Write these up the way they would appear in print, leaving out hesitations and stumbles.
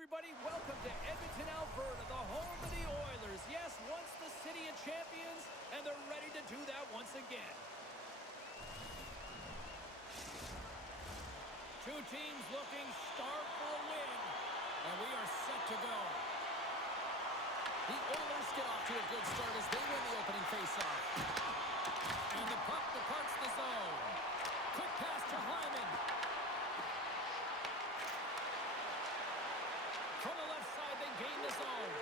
everybody. Welcome to Edmonton, Alberta, the home of the Oilers. Yes, once the city of champions, and they're ready to do that once again. Two teams looking starved for a win, and we are set to go. The Oilers get off to a good start as they win the opening faceoff. And the puck departs the zone. Quick pass to Hyman. From the left side, they gain the zone.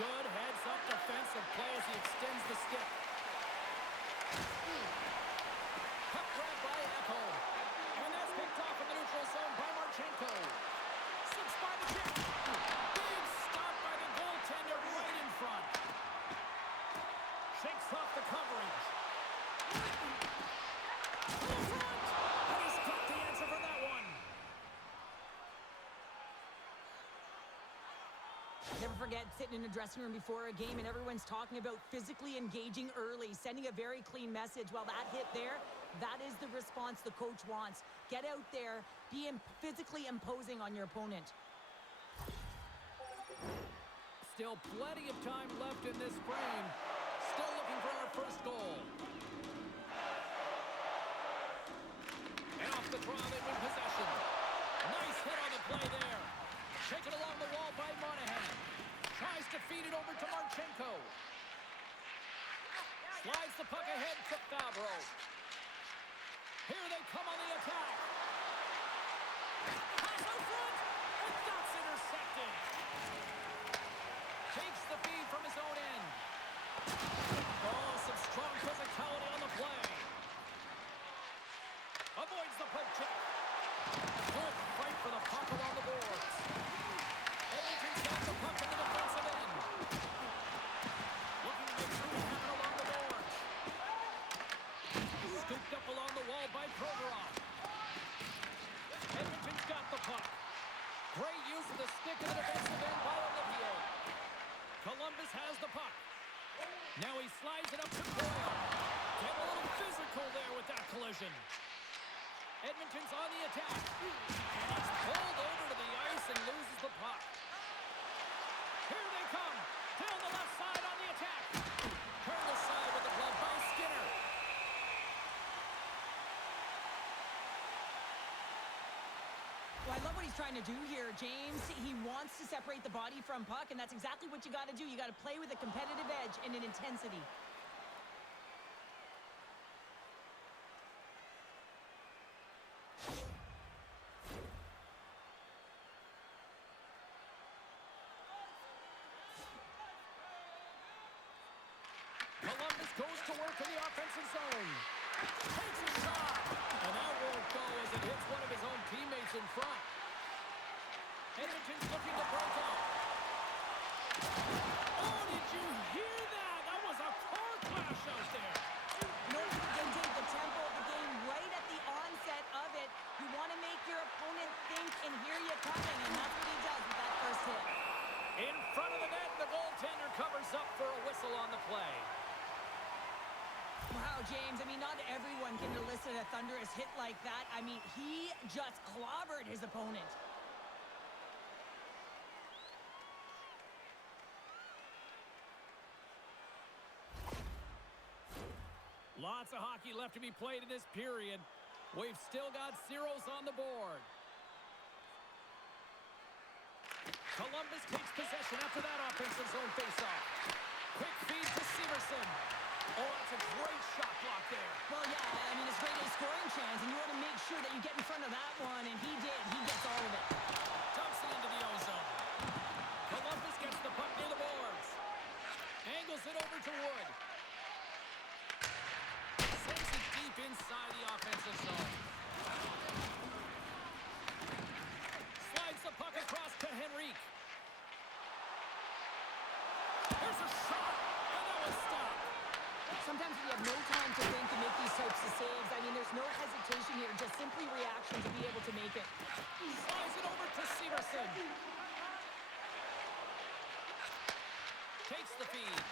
Good heads-up defensive play as he extends the stick. Puck grab by Echo. And that's picked off in the neutral zone by Marchenko. 6 by the chip. Big stop by the goaltender right in front. Shakes off the coverage. In front. And he's got the answer for that one. Never forget sitting in a dressing room before a game and everyone's talking about physically engaging early, sending a very clean message. Well, that hit there, that is the response the coach wants. Get out there, be physically imposing on your opponent. Still plenty of time left in this frame. Still looking for our first goal. And off the draw, they win possession. Nice hit on the play there. Taken along the wall by Monahan. Tries to feed it over to Marchenko. Slides the puck ahead to Fabro. Here they come on the attack. Pass out front, and that's intercepted. Takes the feed from his own end. Oh, some strong physicality on the play. Avoids the poke check. Good fight for the puck along the boards. Edmonton's got the puck in the defensive end. Looking to make something happen along the boards. Scooped up along the wall by Provorov. Edmonton's got the puck. Great use of the stick in the defensive end by Olivier. Columbus has the puck. Now he slides it up to Coyle. Get a little physical there with that collision. Edmonton's on the attack. And he's pulled over to the ice and loses the puck. Here they come. Down the left side on the attack. Turned aside with the glove by Skinner. Well, I love what he's trying to do here, James. He wants to separate the body from puck, and that's exactly what you got to do. You got to play with a competitive edge and an intensity. Columbus goes to work in the offensive zone. Takes a shot. And that won't go as it hits one of his own teammates in front. Edmonton's looking to break out. Oh, did you hear that? That was a car crash out there. No, you can take the tempo of the game right at the onset of it. You want to make your opponent think and hear you coming, and that's what he does with that first hit. In front of the net, the goaltender covers up for a whistle on the play. Wow, James, I mean, not everyone can elicit a thunderous hit like that. I mean, he just clobbered his opponent. Lots of hockey left to be played in this period. We've still got zeros on the board. Columbus takes possession after that offensive zone faceoff. Quick feed to Severson. Oh, that's a great shot block there. Well, yeah, I mean, it's great a scoring chance, and you want to make sure that you get in front of that one, and he did. He gets all of it. Dumps it into the ozone. Columbus gets the puck near the boards. Angles it over to Wood. Sends it deep inside the offensive zone. Slides the puck across to Henrique. Here's a shot, and that was stopped. Sometimes you have no time to think and make these types of saves. I mean, there's no hesitation here, just simply reaction to be able to make it. Slides it over to Severson. Takes the feed.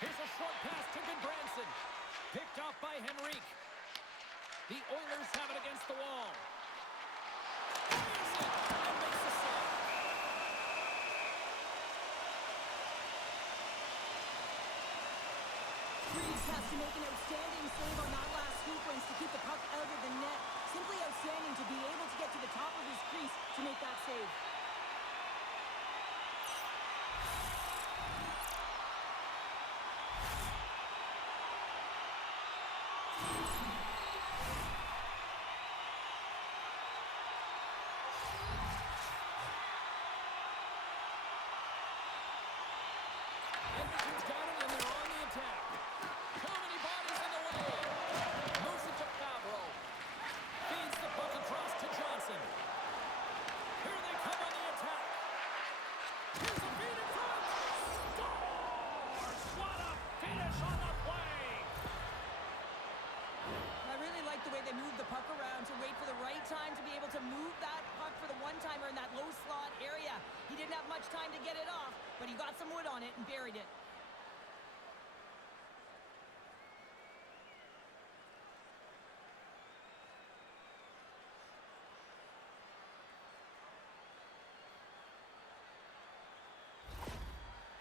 Here's a short pass to Goodbranson. Picked off by Henrique. The Oilers have it against the wall. Fires it and makes the save. Reeves has to make an outstanding save on that last sequence to keep the puck out of the net. Simply outstanding to be able to get to the top of his crease to make that save. Edmonton's got it, and they're on the attack. Too many bodies in the way. Moves it to Favreau. Feeds the puck across to Johnson. Here they come on the attack. Here's a feed in front. Scores! What a finish on the play. I really like the way they moved the puck around to wait for the right time to be able to move that puck for the one-timer in that low slot area. He didn't have much time to get it off, but he got some wood on it and buried it.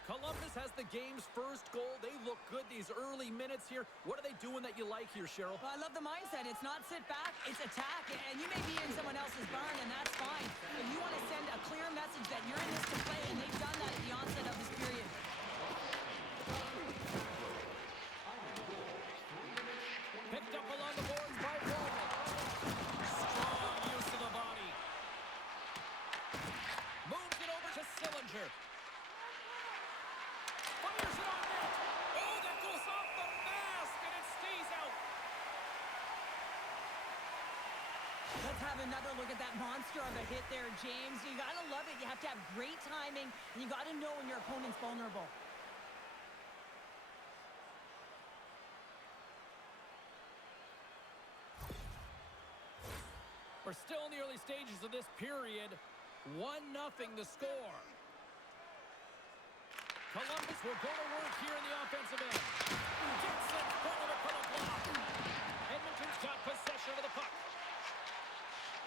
Columbus has the game's first goal. They look good these early minutes here. What are they doing that you like here, Cheryl? Well, I love the mindset. It's not sit back, it's attack. And you may be in someone else's barn, and that's fine. But you want to send a clear message that you're in this to play, and they've done that at the onset of this period. Picked up along the boards by Roman. Strong use of the body. Moves it over to Sillinger. Fires it on net. Oh, that goes off the mask, and it stays out. Let's have another look at that monster of a hit there, James. You got to love it. You have to have great timing, and you got to know when your opponent's vulnerable. We're still in the early stages of this period. 1-0 the score. Columbus will go to work here in the offensive end. Gets in front of it for the block. Edmonton's got possession of the puck.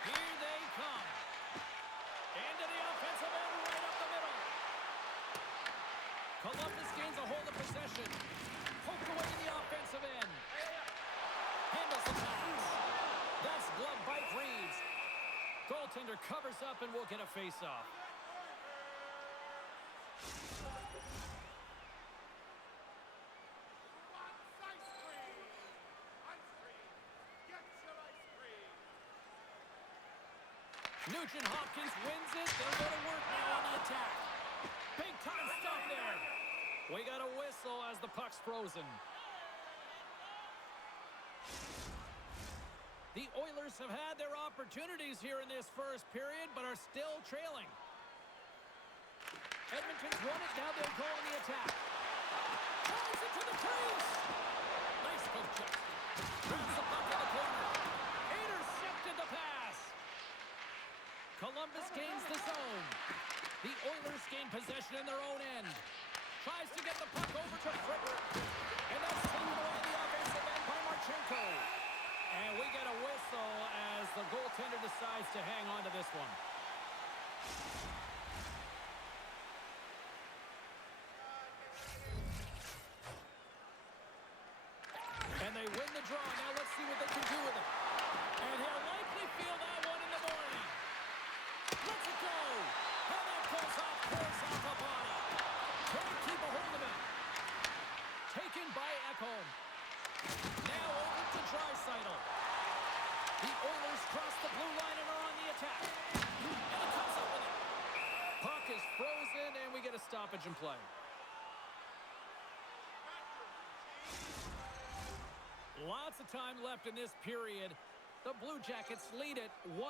Here they come. Into the offensive end, right up the middle. Columbus gains a hold of possession. Poked away in the offensive end. Handles the pass. That's gloved by Reeves. Goaltender covers up and we'll get a face-off. Nugent Hopkins wins it. They'll go to work now on the attack. Big time stop there. We got a whistle as the puck's frozen. The Oilers have had their opportunities here in this first period, but are still trailing. Edmonton's won it. Now they'll go on the attack. Drives it to the crease. Nice poke check. Grabs the puck in the corner. Intercepted the pass. Columbus gains the zone. The Oilers gain possession in their own end. Tries to get the puck over to Frederick. And that's taken away in the offensive end by Marchenko. And we get a whistle as the goaltender decides to hang on to this one. And they win the draw. Now let's see what they can do with it. And he'll likely feel that one in the morning. Let's it go. And that goes off, course off a body. Can't keep a hold of it. Taken by Ekholm. Now over to Draisaitl. The Oilers cross the blue line and are on the attack. And it comes up with it. Puck is frozen, and we get a stoppage in play. Lots of time left in this period. The Blue Jackets lead it 1-0.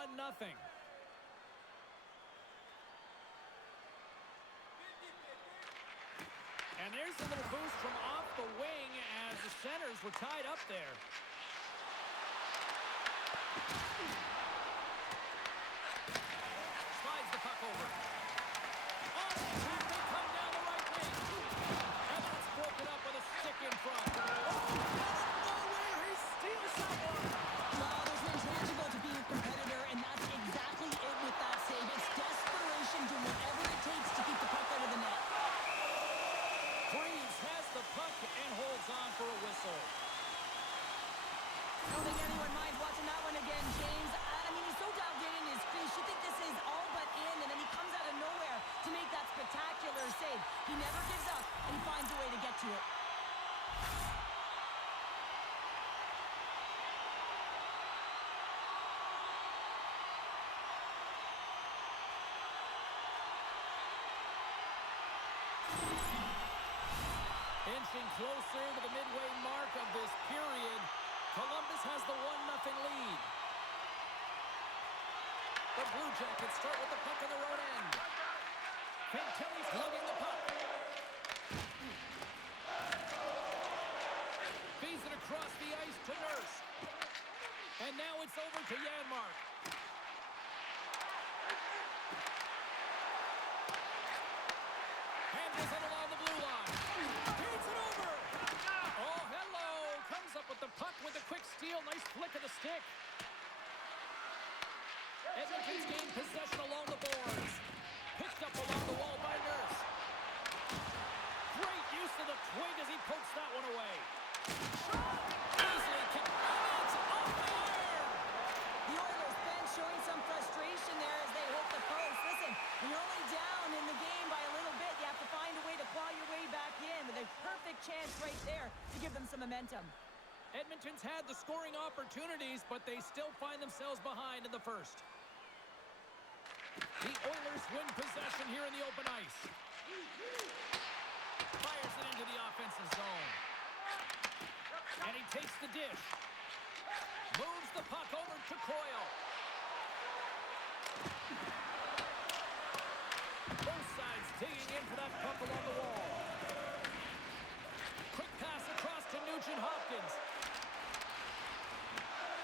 And there's a little boost from off the wing as the centers were tied up there. Slides the puck over. On the attack, they come down the right wing. And that's broken up with a stick in front. Oh, nowhere, he steals someone. Well, there's an intangible to being a competitor, and that's exactly it save. He never gives up, and he finds a way to get to it. Inching closer to the midway mark of this period, Columbus has the 1-0 lead. The Blue Jackets start with the puck on their own end. Fantilli's lugging the puck. Feeds it across the ice to Nurse. And now it's over to Janmark. Handles it along the blue line. Feeds it over. Oh, hello. Comes up with the puck with a quick steal. Nice flick of the stick. Edmonton's gained possession along the boards. Picked up along the wall by Nurse. Great use of the twig as he pokes that one away. Easily kicked. And it's off the air. The Oilers bench showing some frustration there as they hit the post. Listen, when you're only down in the game by a little bit, you have to find a way to claw your way back in with a perfect chance right there to give them some momentum. Edmonton's had the scoring opportunities, but they still find themselves behind in the first. The Oilers win possession here in the open ice. Fires it into the offensive zone. And he takes the dish. Moves the puck over to Coyle. Both sides digging in for that puck along the wall. Quick pass across to Nugent-Hopkins.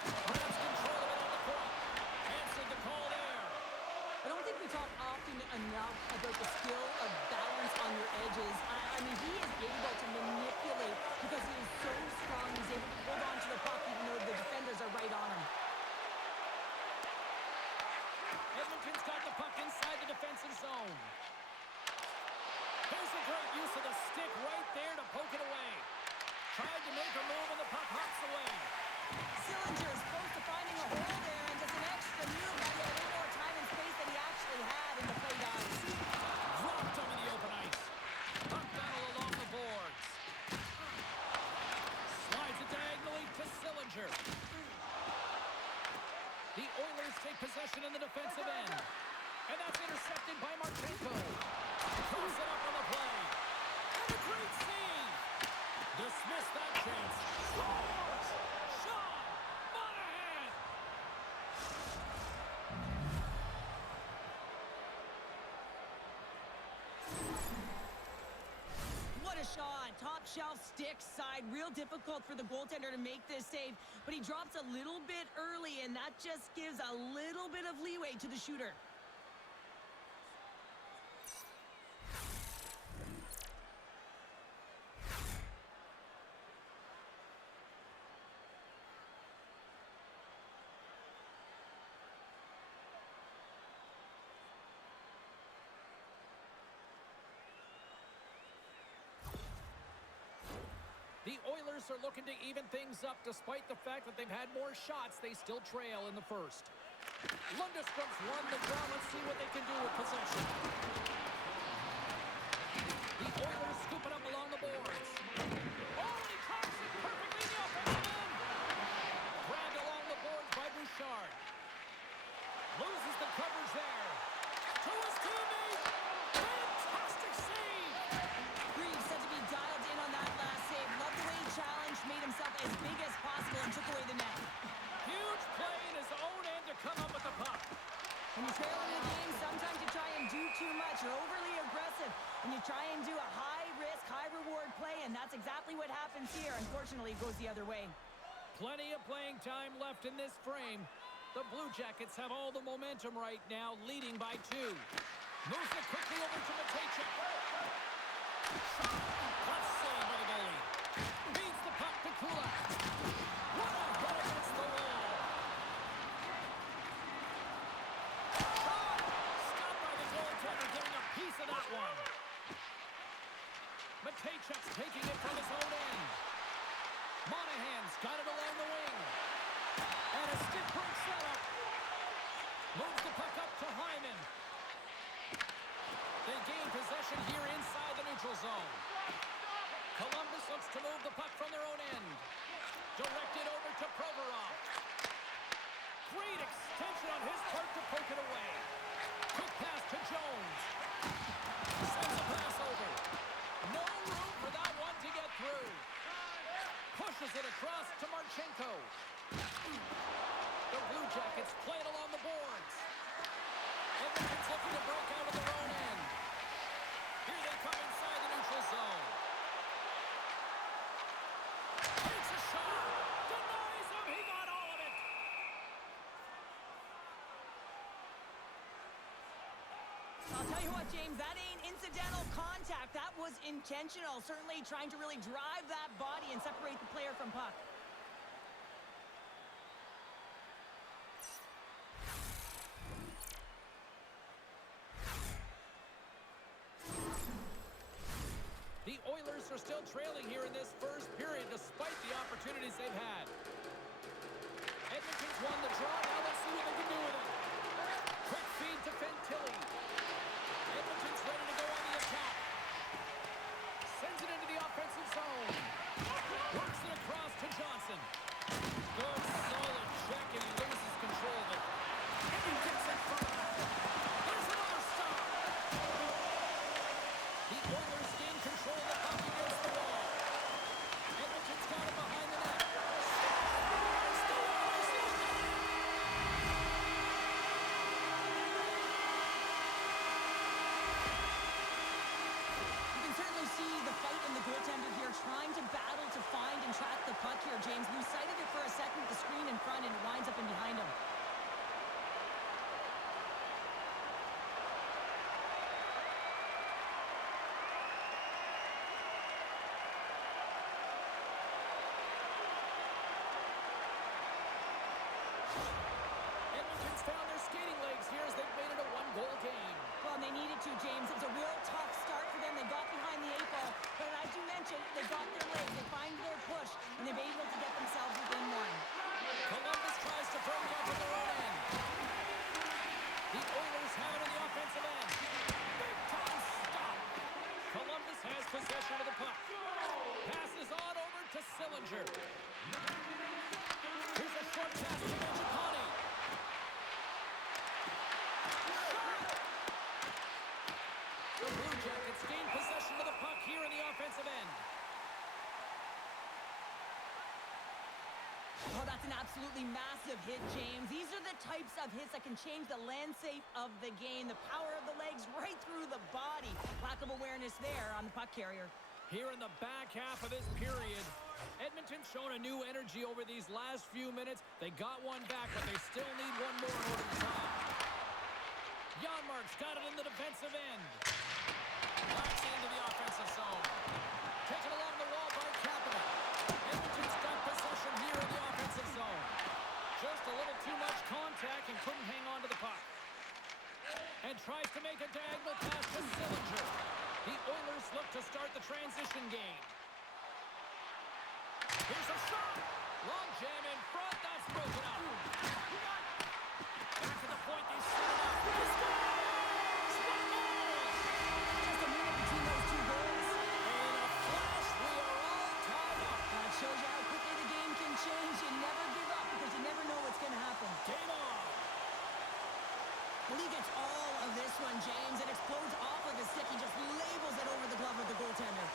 Grabs control of it on the point. Answered the call there. I don't think we talk often enough about the skill of balance on your edges. I mean, he is able to manipulate because he is so strong. He's able to hold on to the puck even though the defenders are right on him. Edmonton's got the puck inside the defensive zone. There's a great use of the stick right there to poke it away. Tried to make a move and the puck hops away. Sillinger is close to finding a hole there and does an extra move by getting a little more time and space than he actually had in the play ice. Dropped over the open ice. Puck battle along the boards. Slides it diagonally to Sillinger. The Oilers take possession in the defensive end. And that's intercepted by Marchenko. Cross it up on the play. And a great save. Dismiss that chance. Scores! Sean Monahan! What a shot. Top shelf stick side. Real difficult for the goaltender to make this save. But he drops a little bit early, and that just gives a little bit of leeway to the shooter. The Oilers are looking to even things up despite the fact that they've had more shots. They still trail in the first. Lundstrom's won the draw. Let's see what they can do with possession. The Oilers scoop it up along the boards. Oh, and he cocks it perfectly in the offensive end. Grabbed along the boards by Bouchard. Loses the coverage there. To his teammate. Fantastic save. Reeves said to be dialed in on that last save. Loved the way he challenged, made himself as big as possible, and took away the net. Huge play in his own end to come up with the puck. When you trail in the game, sometimes you try and do too much. You're overly aggressive, and you try and do a high-risk, high-reward play, and that's exactly what happens here. Unfortunately, it goes the other way. Plenty of playing time left in this frame. The Blue Jackets have all the momentum right now, leading by 2. Moves it quickly over to Matejchuk. Tough save by the goalie. Beats the puck to Kulak. What a hit against the wall. Stopped by the goaltender, getting a piece of that one. Matejchuk's taking it from his own end. Monahan's got it along the wing. And a stick break setup. Moves the puck up to Hyman. They gain possession here inside the neutral zone. Columbus looks to move the puck from their own end. Directed over to Provorov. Great extension on his part to poke it away. Quick pass to Jones. Sends a pass over. No room for that one to get through. Pushes it across to Marchenko. The Blue Jackets play it along the boards. Edmonton's looking to break out of their own end. Here they come inside the neutral zone. Takes a shot. Denies him. He got all of it. I'll tell you what, James, that ain't incidental contact. That was intentional. Certainly trying to really drive that body and separate the player from puck. The Oilers are still trailing here in this first period despite the opportunities they've had. Edmonton's won the draw. Now let's see what they can do with it. Quick feed to Fantilli. Edmonton's ready to go on the attack. Sends it into the offensive zone. Works it across to Johnson. Good, solid check, and he loses control of it. And he gets it far. There's another stop. The Oilers gain control of the puck against the wall. Edmonton's got it behind the net. Trying to battle to find and track the puck here, James. Lose sight of it for a second with the screen in front, and it winds up in behind him. Edmonton's found their skating legs here as they've made it a one-goal game. Well, they needed to, James. It was a real tough start for them. They got behind the 8 ball, but as you mentioned, they got their legs. They find their push, and they've been able to get themselves within one. Columbus tries to break up at their own end. The Oilers have it in the offensive end. Big time stop. Columbus has possession of the puck. Passes on over to Sillinger. Here's a short pass to Mangiapane. The Blue Jackets gain possession of the puck here in the offensive end. Oh, that's an absolutely massive hit, James. These are the types of hits that can change the landscape of the game. The power of the legs right through the body. Lack of awareness there on the puck carrier. Here in the back half of this period, Edmonton's shown a new energy over these last few minutes. They got one back, but they still need one more in order to tie. Janmark's got it in the defensive end. Backs into the offensive zone. Taken along the wall by Kapanen. Edmonton's got possession here in the offensive zone. Just a little too much contact and couldn't hang on to the puck. And tries to make a diagonal pass to Sillinger. The Oilers look to start the transition game. Here's a shot. Long jam in front. That's broken up. Back to the point. They set it up. He scores! One goal! Just a minute between those two goals. In a flash, we are all tied up. That shows you how quickly the game can change. You never give up because you never know what's going to happen. Game on. Well, he gets all of this one, James. It explodes off of his stick. He just labels it over the glove of the goaltender.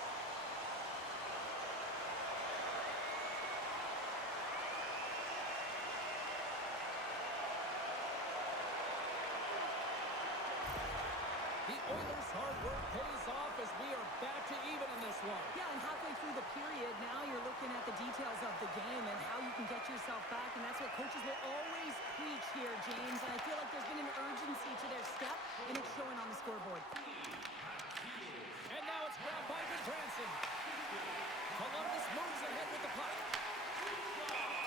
The Oilers' hard work pays off as we are back to even in this one. Yeah, and halfway through the period, now you're looking at the details of the game and how you can get yourself back, and that's what coaches will always preach here, James. And I feel like there's been an urgency to their step, and it's showing on the scoreboard. And now it's grabbed by Goodranson. Columbus moves ahead with the puck.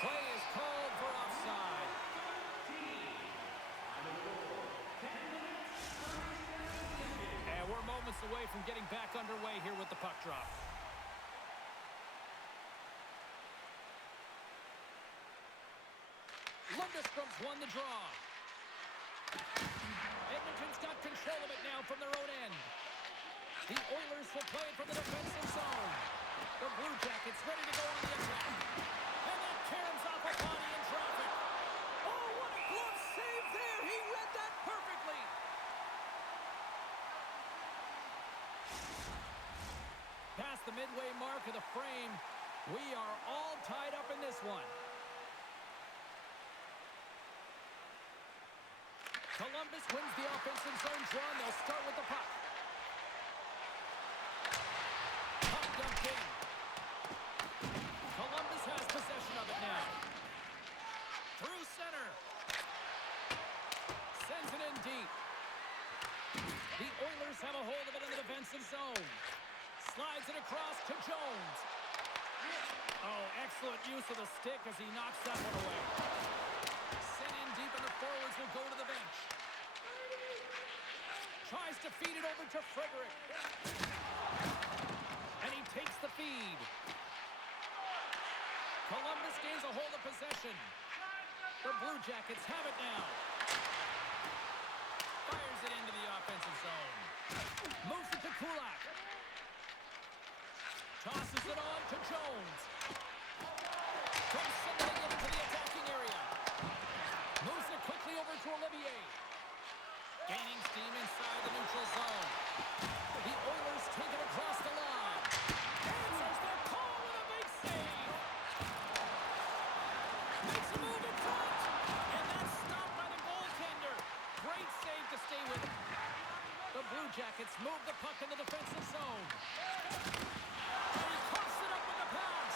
Play is called for offside. And we're moments away from getting back underway here with the puck drop. Lundstrom's won the draw. Edmonton's got control of it now from their own end. The Oilers will play it from the defensive zone. The Blue Jackets ready to go on the attack. And that caroms off a body in traffic. Oh, what a glove save there. He read that perfectly. Past the midway mark of the frame, we are all tied up in this one. Columbus wins the offensive zone draw, and they'll start with the puck. Puck dumped in. Columbus has possession of it now. Through center. Sends it in deep. The Oilers have a hold of it in the defensive zone. Slides it across to Jones. Oh, excellent use of the stick as he knocks that one away. Sent in deep, and the forwards will go to the bench. Tries to feed it over to Frederick. And he takes the feed. Columbus gains a hold of possession. The Blue Jackets have it now. Fires it into the offensive zone. Moves it to Kulak. Tosses it on to Jones. Comes sending it into the attacking area. Moves it quickly over to Olivier. Gaining steam inside the neutral zone. The Oilers take it across the line. Answers their call with a big save. Makes a move in front. And that's stopped by the goaltender. Great save to stay with it. The Blue Jackets move the puck in the defensive zone. And he coughs it up with the pass.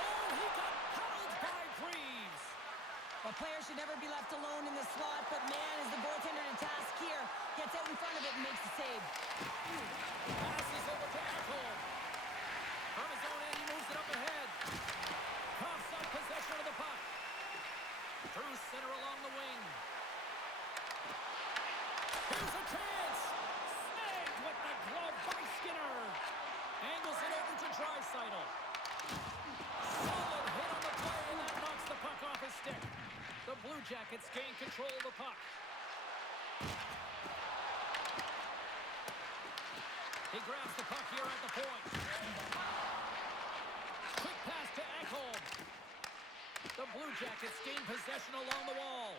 Oh, he got paddled by Greaves. A player should never be left alone in the slot, but man, is the goaltender to task here. Gets out in front of it and makes the save. Passes over to Ekholm. From his own end, he moves it up ahead. Coughs up possession of the puck. Through center along the wing. Here's a chance. Snagged with the glove by Skinner. Angles it over to Draisaitl. Solid hit on the play, and that knocks the puck off his stick. The Blue Jackets gain control of the puck. He grabs the puck here at the point. Quick pass to Ekholm. The Blue Jackets gain possession along the wall.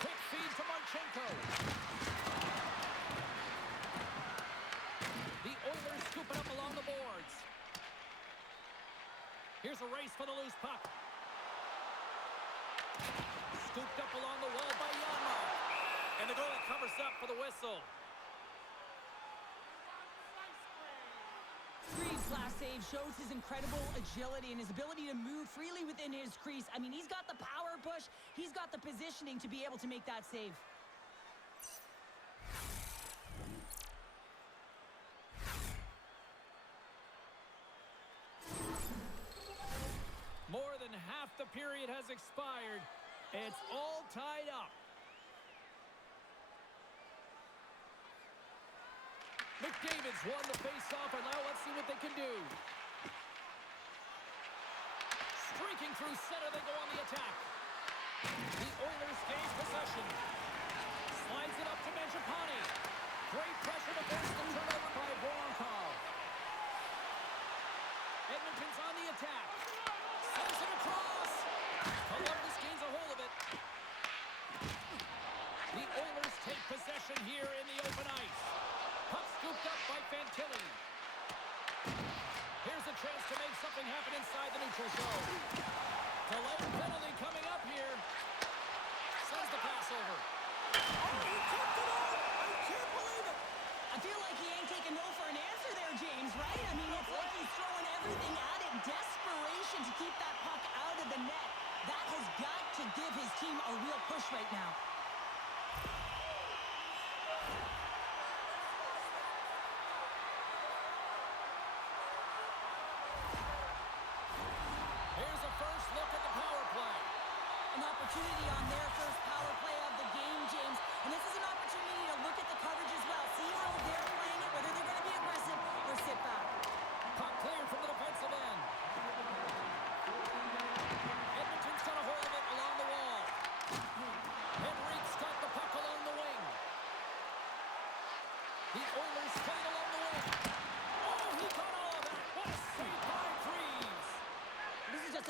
Quick feed to Marchenko. The Oilers scoop it up along the boards. Here's a race for the loose puck. Scooped up along the wall by Janmark. And the goalie covers up for the whistle. Greaves' last save shows his incredible agility and his ability to move freely within his crease. I mean, he's got the power push. He's got the positioning to be able to make that save. More than half the period has expired. It's all tied up. McDavid's won the face-off, and now let's see what they can do. Streaking through center, they go on the attack. The Oilers gain possession. Slides it up to Mangiapane. Great pressure to force the turnover by Voronkov. Edmonton's on the attack. Sends it across. Columbus gains a hold of it. The Oilers take possession here in the open ice. Puck scooped up by Fantilli. Here's a chance to make something happen inside the neutral zone. Delayed penalty coming up here. Sends the pass over. Oh, he tipped it out! I can't believe it! I feel like he ain't taking no for an answer there, James, right? I mean, it's like he's throwing everything at it. Desperation to keep that puck out of the net. That has got to give his team a real push right now. Here's a first look at the power play. An opportunity on their first power play of the game, James. And this is an opportunity to look at the coverage as well. See how they're playing it, whether they're going to be aggressive or sit back. Puck cleared from the defensive end. Edmonton's got a hold of it along the wall. Henrique's got the puck along the wing.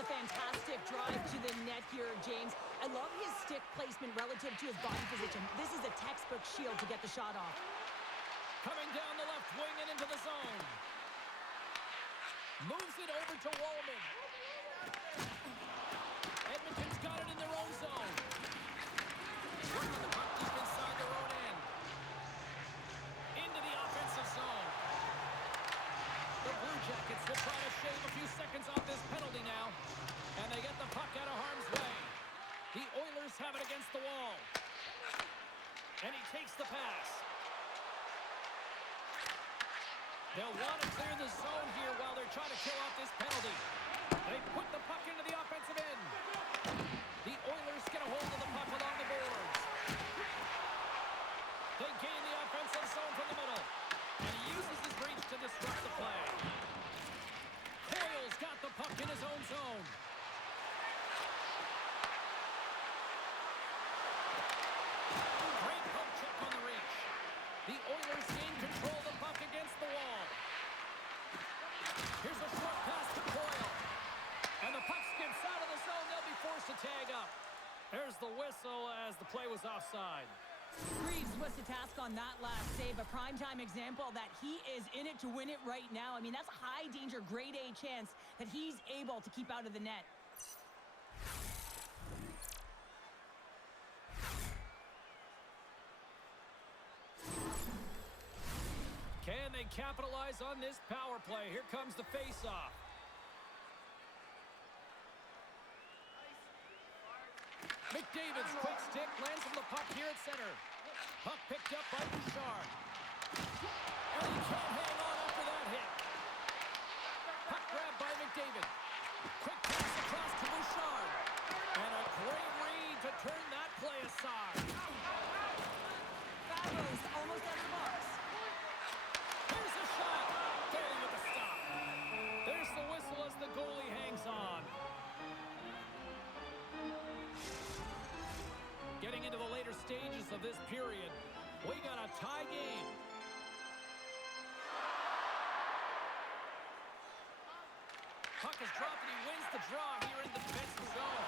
a fantastic drive to the net here, James. I love his stick placement relative to his body position. This is a textbook shield to get the shot off. Coming down the left wing and into the zone. Moves it over to Wallman. Edmonton's got it in their own zone. Working the puck deep inside their own end. Into the offensive zone. The Blue Jackets will try to shave a few seconds off this penalty now. And they get the puck out of harm's way. The Oilers have it against the wall. And he takes the pass. They'll want to clear the zone here while they're trying to kill off this penalty. They put the puck into the offensive end. The Oilers get a hold of the puck along the boards. They gain the offensive zone from the middle. And he uses his reach to disrupt the play. Coyle's got the puck in his own zone. Great poke check on the reach. The Oilers gain control of the puck against the wall. Here's a short pass to Coyle. And the puck skips out of the zone. They'll be forced to tag up. There's the whistle as the play was offside. Reeves was to task on that last save, a primetime example that he is in it to win it right now. I mean, that's a high-danger, grade-A chance that he's able to keep out of the net. Can they capitalize on this power play? Here comes the face-off. McDavid's quick stick lands on the puck here at center. Puck picked up by Bouchard. And he can't hang on after that hit. Puck grabbed by McDavid. Quick pass across to Bouchard. And a great read to turn that play aside. Favreau's almost out of the box. Here's a shot. Goalie with the stop. There's the whistle as the goalie hangs on. Getting into the later stages of this period, we got a tie game. Puck is dropped and he wins the draw here in the defensive zone.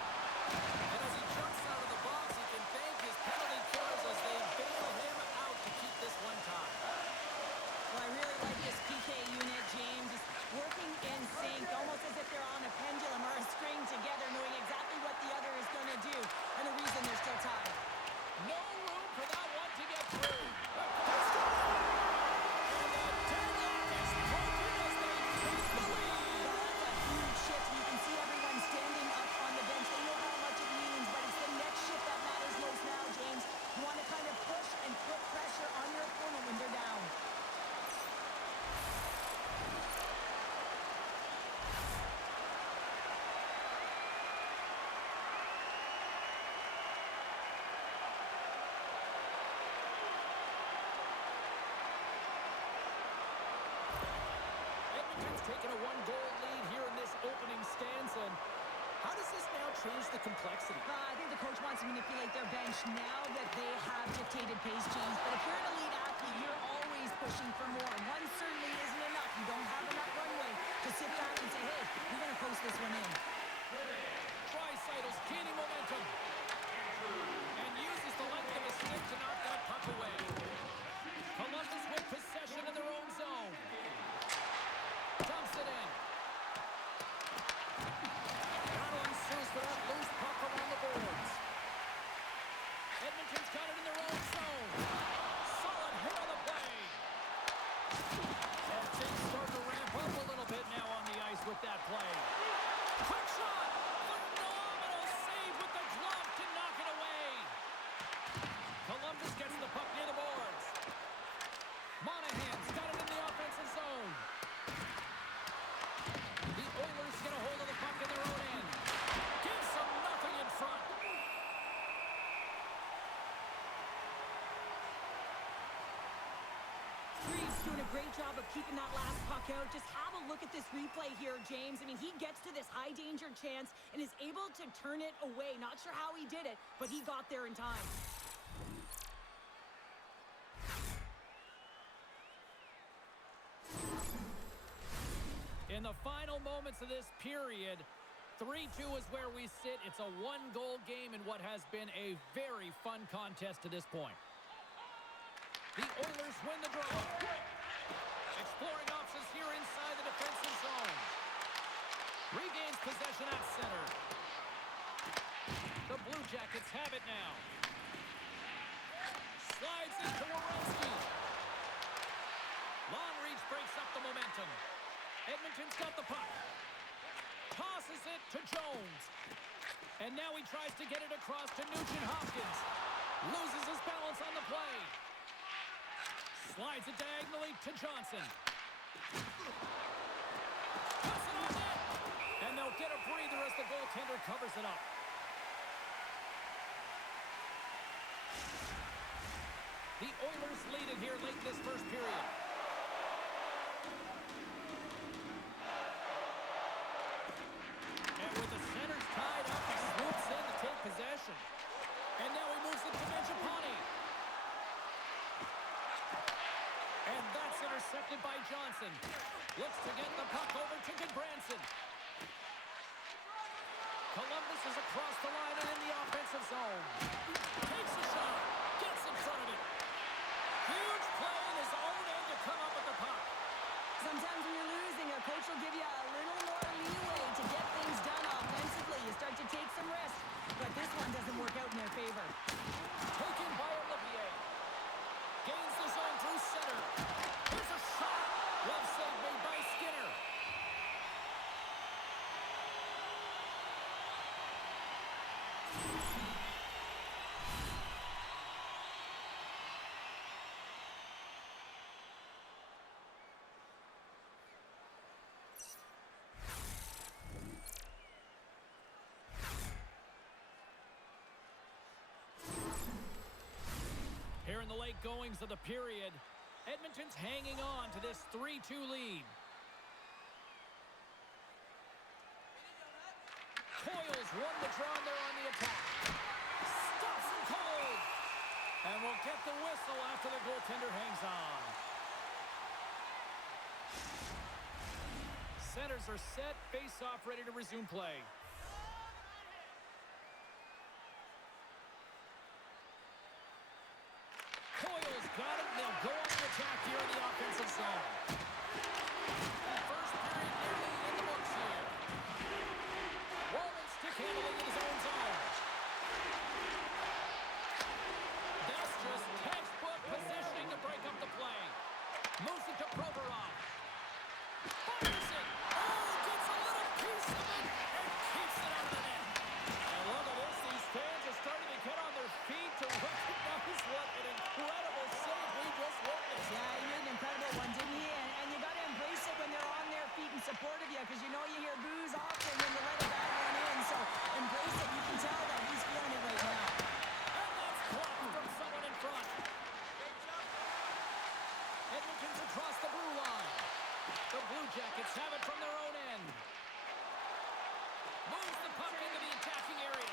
And as he jumps out of the box, he can thank his penalty killers as they bail him out to keep this one tie. Well, I really like this PK unit, James. Just working in sync, almost as if they're on a pendulum or a string together, knowing exactly what the other is going to do, and the reason they're still tied. No room for that one to get through. And the deadlock is broken as they take the lead. Well, that's a huge shift. You can see everyone standing up on the bench. They know how much it means, but it's the next shift that matters most now, James. You want to kind of push and put pressure on your opponent when they're down. Edmonton's taken a one-goal lead here in this opening stanza. And how does this now change the complexity? I think the coach wants to manipulate their bench now that they have dictated pace, James. But if you're an elite athlete, you're always pushing for more. One certainly isn't enough. You don't have enough runway to sit back and say, hey, we're going to post this one in. Draisaitl gaining momentum. And uses the length of his stick to knock that puck away. Columbus with possession in their own zone. Dumps it in. Battle ensues for that loose puck around the boards. Edmonton's got it in their own zone. Solid hit on the play. And things start to ramp up a little bit now on the ice with that play. Quick shot. Phenomenal save with the glove to knock it away. Columbus gets the puck near the boards. Monahan's got it in the offensive zone. The Oilers get a hold of the puck in their own end. Gives them nothing in front. Reeves doing a great job of keeping that last puck out. Just have a look at this replay here, James. I mean, he gets to this high-danger chance and is able to turn it away. Not sure how he did it, but he got there in time. In the final moments of this period, 3-2 is where we sit. It's a one-goal game in what has been a very fun contest to this point. The Oilers win the draw. Exploring options here inside the defensive zone. Regains possession at center. The Blue Jackets have it now. Slides into Werenski. Long reach breaks up the momentum. Edmonton's got the puck. Tosses it to Jones. And now he tries to get it across to Nugent-Hopkins. Loses his balance on the play. Slides it diagonally to Johnson. Puts it on net. And they'll get a breather as the goaltender covers it up. The Oilers lead it here late in this first period. And with the centers tied up, he swoops in to take possession. And now he moves it to Mangiapane. And that's intercepted by Johnson. Looks to get the puck over to Goodbranson. Columbus is across the line and in the offensive zone. Takes a shot. Gets in front of it. Huge play in his own end to come up with the puck. Sometimes when you're losing, a coach will give you a little more leeway to get things done offensively. You start to take some risks, but this one doesn't work out in their favor. Taken by Olivier. Gains the zone through center. Here's a shot. Love save made by Skinner. Here in the late goings of the period, Edmonton's hanging on to this 3-2 lead. Coyle's won the draw and they're on the attack. Stops him cold. And we'll get the whistle after the goaltender hangs on. Centers are set, face-off ready to resume play. Coyle's got it, and they'll go on the attack here in the offensive zone. First period nearly in the books here. Walden stick handling in his own zone. That's just textbook positioning to break up the play. Moves it to Provorov. Fires it. Oh, gets a little piece of it and keeps it out of the net. And look at this. These fans are starting to get on their feet to recognize what an incredible save we just witnessed. Yeah, he made an incredible one, didn't he? And you got to embrace it when they're on their feet in support of you, because you know you hear boos often when you let a bad one in. So embrace it. You can tell that he's feeling it right now. And that's blocked from someone in front. Edmonton's across the blue line. The Blue Jackets have it from their own end. Moves the puck into the attacking area.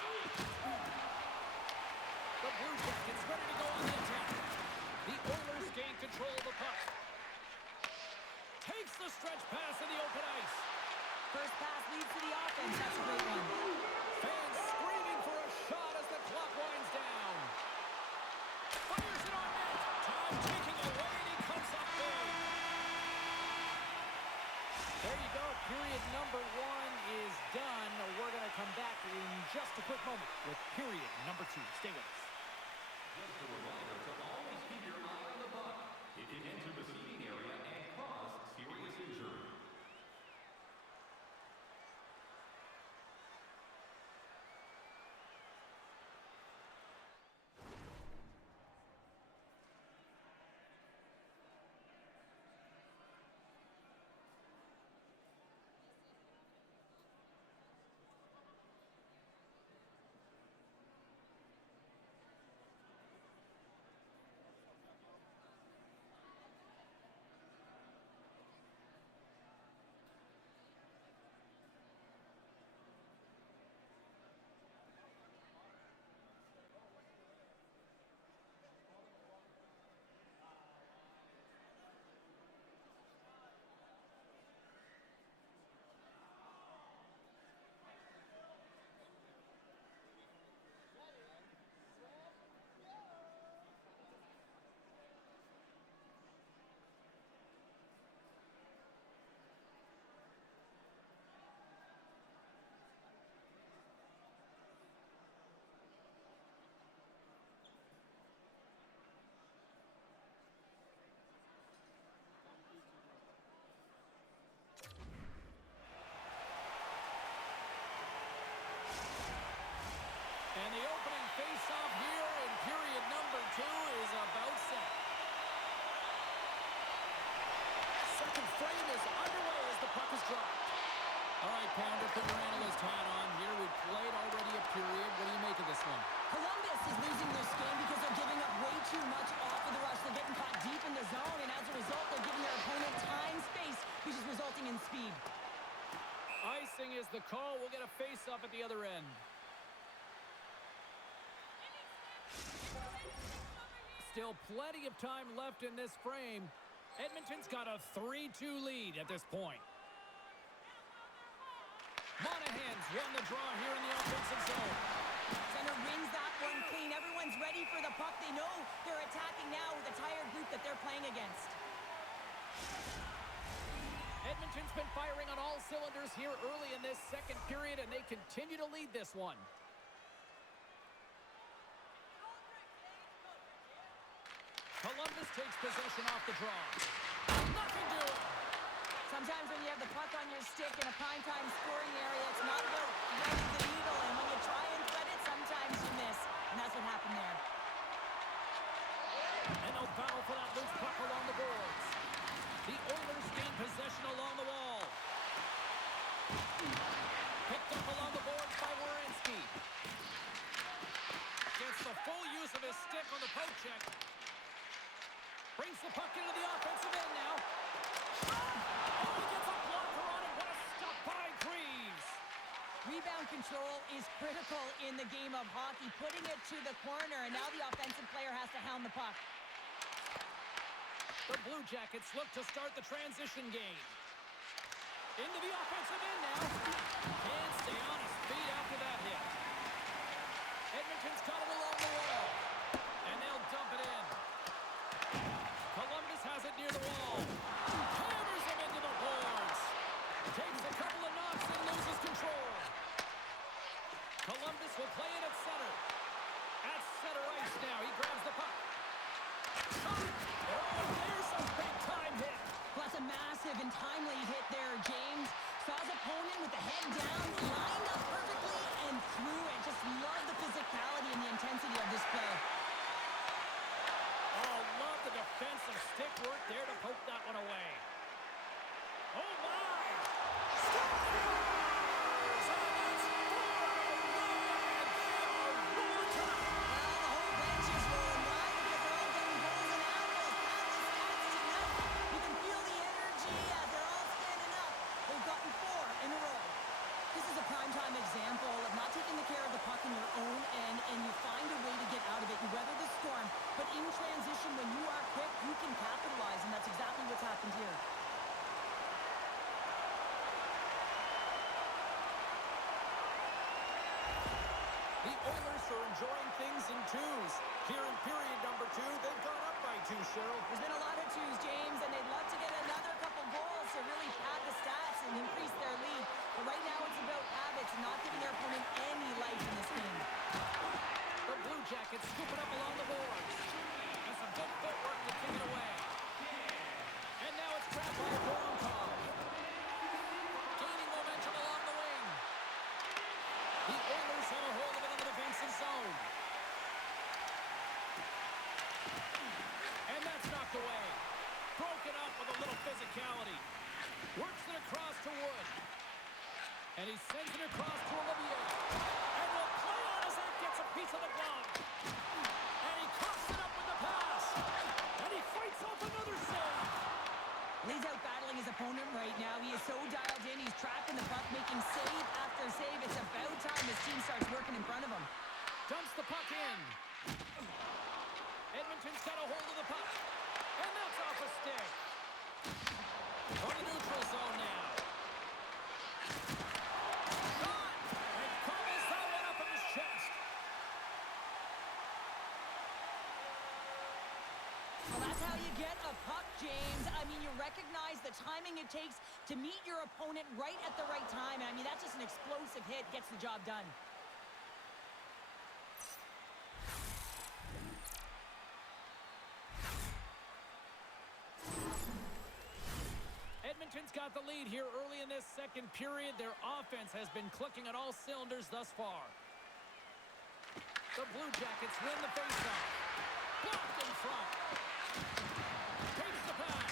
The Blue Jackets ready to go on the attack. The Oilers gain control of the puck. Takes the stretch pass in the open ice. First pass leads to the offense. That's a great one. Fans screaming for a shot as the clock winds down. Fires it on net. Time taking away, and he comes up big. There you go. Period number 1 is done. We're going to come back in just a quick moment with period number 2. Stay with us. Just a reminder to always keep your eye on the puck. It can enter the seating area and cause serious injury. second frame is underway as the puck is dropped. All right, Pounder, put your analyst hat on here. We've played already a period. What do you make of this one? Columbus is losing their skin because they're giving up way too much off of the rush. They're getting caught deep in the zone, and as a result, they're giving their opponent time, space, which is resulting in speed. Icing is the call. We'll get a face-off at the other end. Still plenty of time left in this frame. Edmonton's got a 3-2 lead at this point. Monahan's won the draw here in the offensive zone. Center wins that one clean. Everyone's ready for the puck. They know they're attacking now with a tired group that they're playing against. Edmonton's been firing on all cylinders here early in this second period, and they continue to lead this one. Columbus takes possession off the draw. Nothing doing. Sometimes when you have the puck on your stick in a primetime scoring area, it's not about threading the needle, and when you try and thread it, sometimes you miss, and that's what happened there. And they'll battle for that loose puck along the boards. The Oilers gain possession along the wall. Picked up along the boards by Werenski. Gets the full use of his stick on the poke check. Brings the puck into the offensive end now. Oh, he gets a blocker on it. What a stop by Greaves. Rebound control is critical in the game of hockey. Putting it to the corner, and now the offensive player has to hound the puck. The Blue Jackets look to start the transition game. Into the offensive end now. Can't stay on his feet after that hit. Edmonton's got it along the wall. And they'll dump it in. Columbus has it near the wall. Hammers him into the boards. Takes a couple of knocks and loses control. Columbus will play it at center. At center ice now. He grabs the puck. Oh, there's a big-time hit. Well, that's a massive and timely hit there, James. Saw his opponent with the head down, lined up perfectly, and threw it. Just love the physicality and the intensity of this play. Oh, love the defensive stick work there to poke that one away. Oh, my! Example of not taking the care of the puck in your own end, and you find a way to get out of it. You weather the storm, but in transition, when you are quick, you can capitalize, and that's exactly what's happened here. The Oilers are enjoying things in twos. Here in period number 2, they've gone up by 2, Cheryl. There's been a lot of twos, James, and they'd love to get another couple goals to really pad the stats and increase their lead. But right now it's about habits and not giving their opponent any life in this game. The Blue Jackets scoop it up along the boards. And some good footwork to kick it away. And now it's grabbed by Voronkov. Gaining momentum along the wing. The Oilers have a hold of it in the defensive zone. And that's knocked away. Broken up with a little physicality. Works it across to Wood. And he sends it across to Olivier. And will play on as that gets a piece of the glove. And he coughs it up with the pass. And he fights off another save. He's out battling his opponent right now. He is so dialed in. He's tracking the puck, making save after save. It's about time his team starts working in front of him. Dumps the puck in. Edmonton's got a hold of the puck. And that's off a stick. On the neutral zone now. Shot! And cobbles that one up in his chest. Well, that's how you get a puck, James. I mean, you recognize the timing it takes to meet your opponent right at the right time. I mean, that's just an explosive hit, gets the job done. Edmonton's got the lead here early in this second period. Their offense has been clicking on all cylinders thus far. The Blue Jackets win the faceoff. Blocked in front. Takes the pass.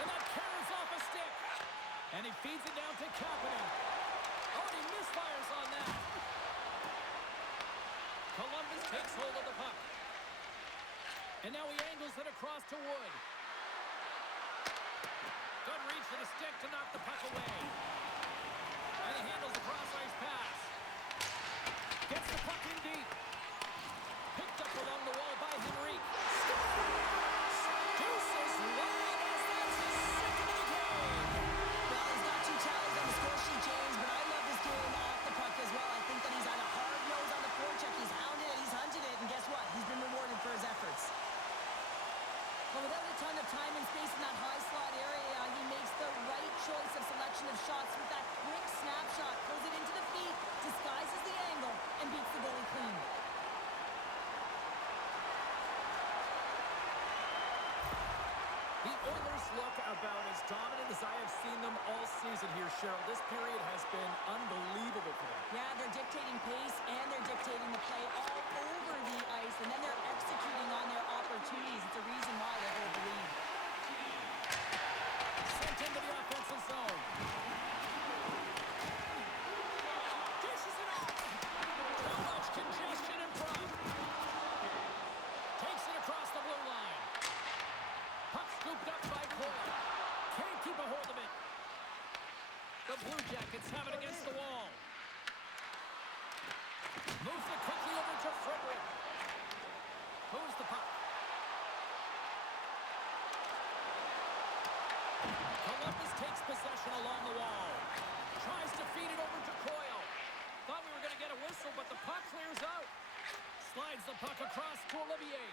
And that carries And he feeds it down to Kapanen. Oh, and he misfires on that. Columbus takes hold of the puck. And now he angles it across to Wood. Good reach to the stick to knock the puck away. And he handles the cross-ice pass. Gets the puck in deep. Picked up along the wall by Henrique. Deuces wide as that's his second of the game. Well, he's got 2 tallies on the score sheet, James, but I love his game off the puck as well. I think that he's had a hard nose on the forecheck. He's hounded it, he's hunted it, and guess what? He's been rewarded for his efforts. Well, without a ton of time and space in that high slot area, he makes the right choice of selection of shots with that quick snapshot, pulls it into the feet, disguises the angle, and beats the goalie clean. The Oilers look about as dominant as I have seen them all season here, Cheryl. This period has been unbelievable for them. Yeah, they're dictating pace and they're dictating the play all over the ice, and then they're executing on their opportunities. It's a reason why they hold the lead. Sent into the offensive zone. Dishes it off. Too much congestion in front. Takes it across the blue line. Puck scooped up by Coyle. Can't keep a hold of it. The Blue Jackets have it against the wall. Moves it quickly over to Frederick. Moves the puck. Columbus takes possession along the wall. Tries to feed it over to Coyle. Thought we were going to get a whistle, but the puck clears out. Slides the puck across to Olivier.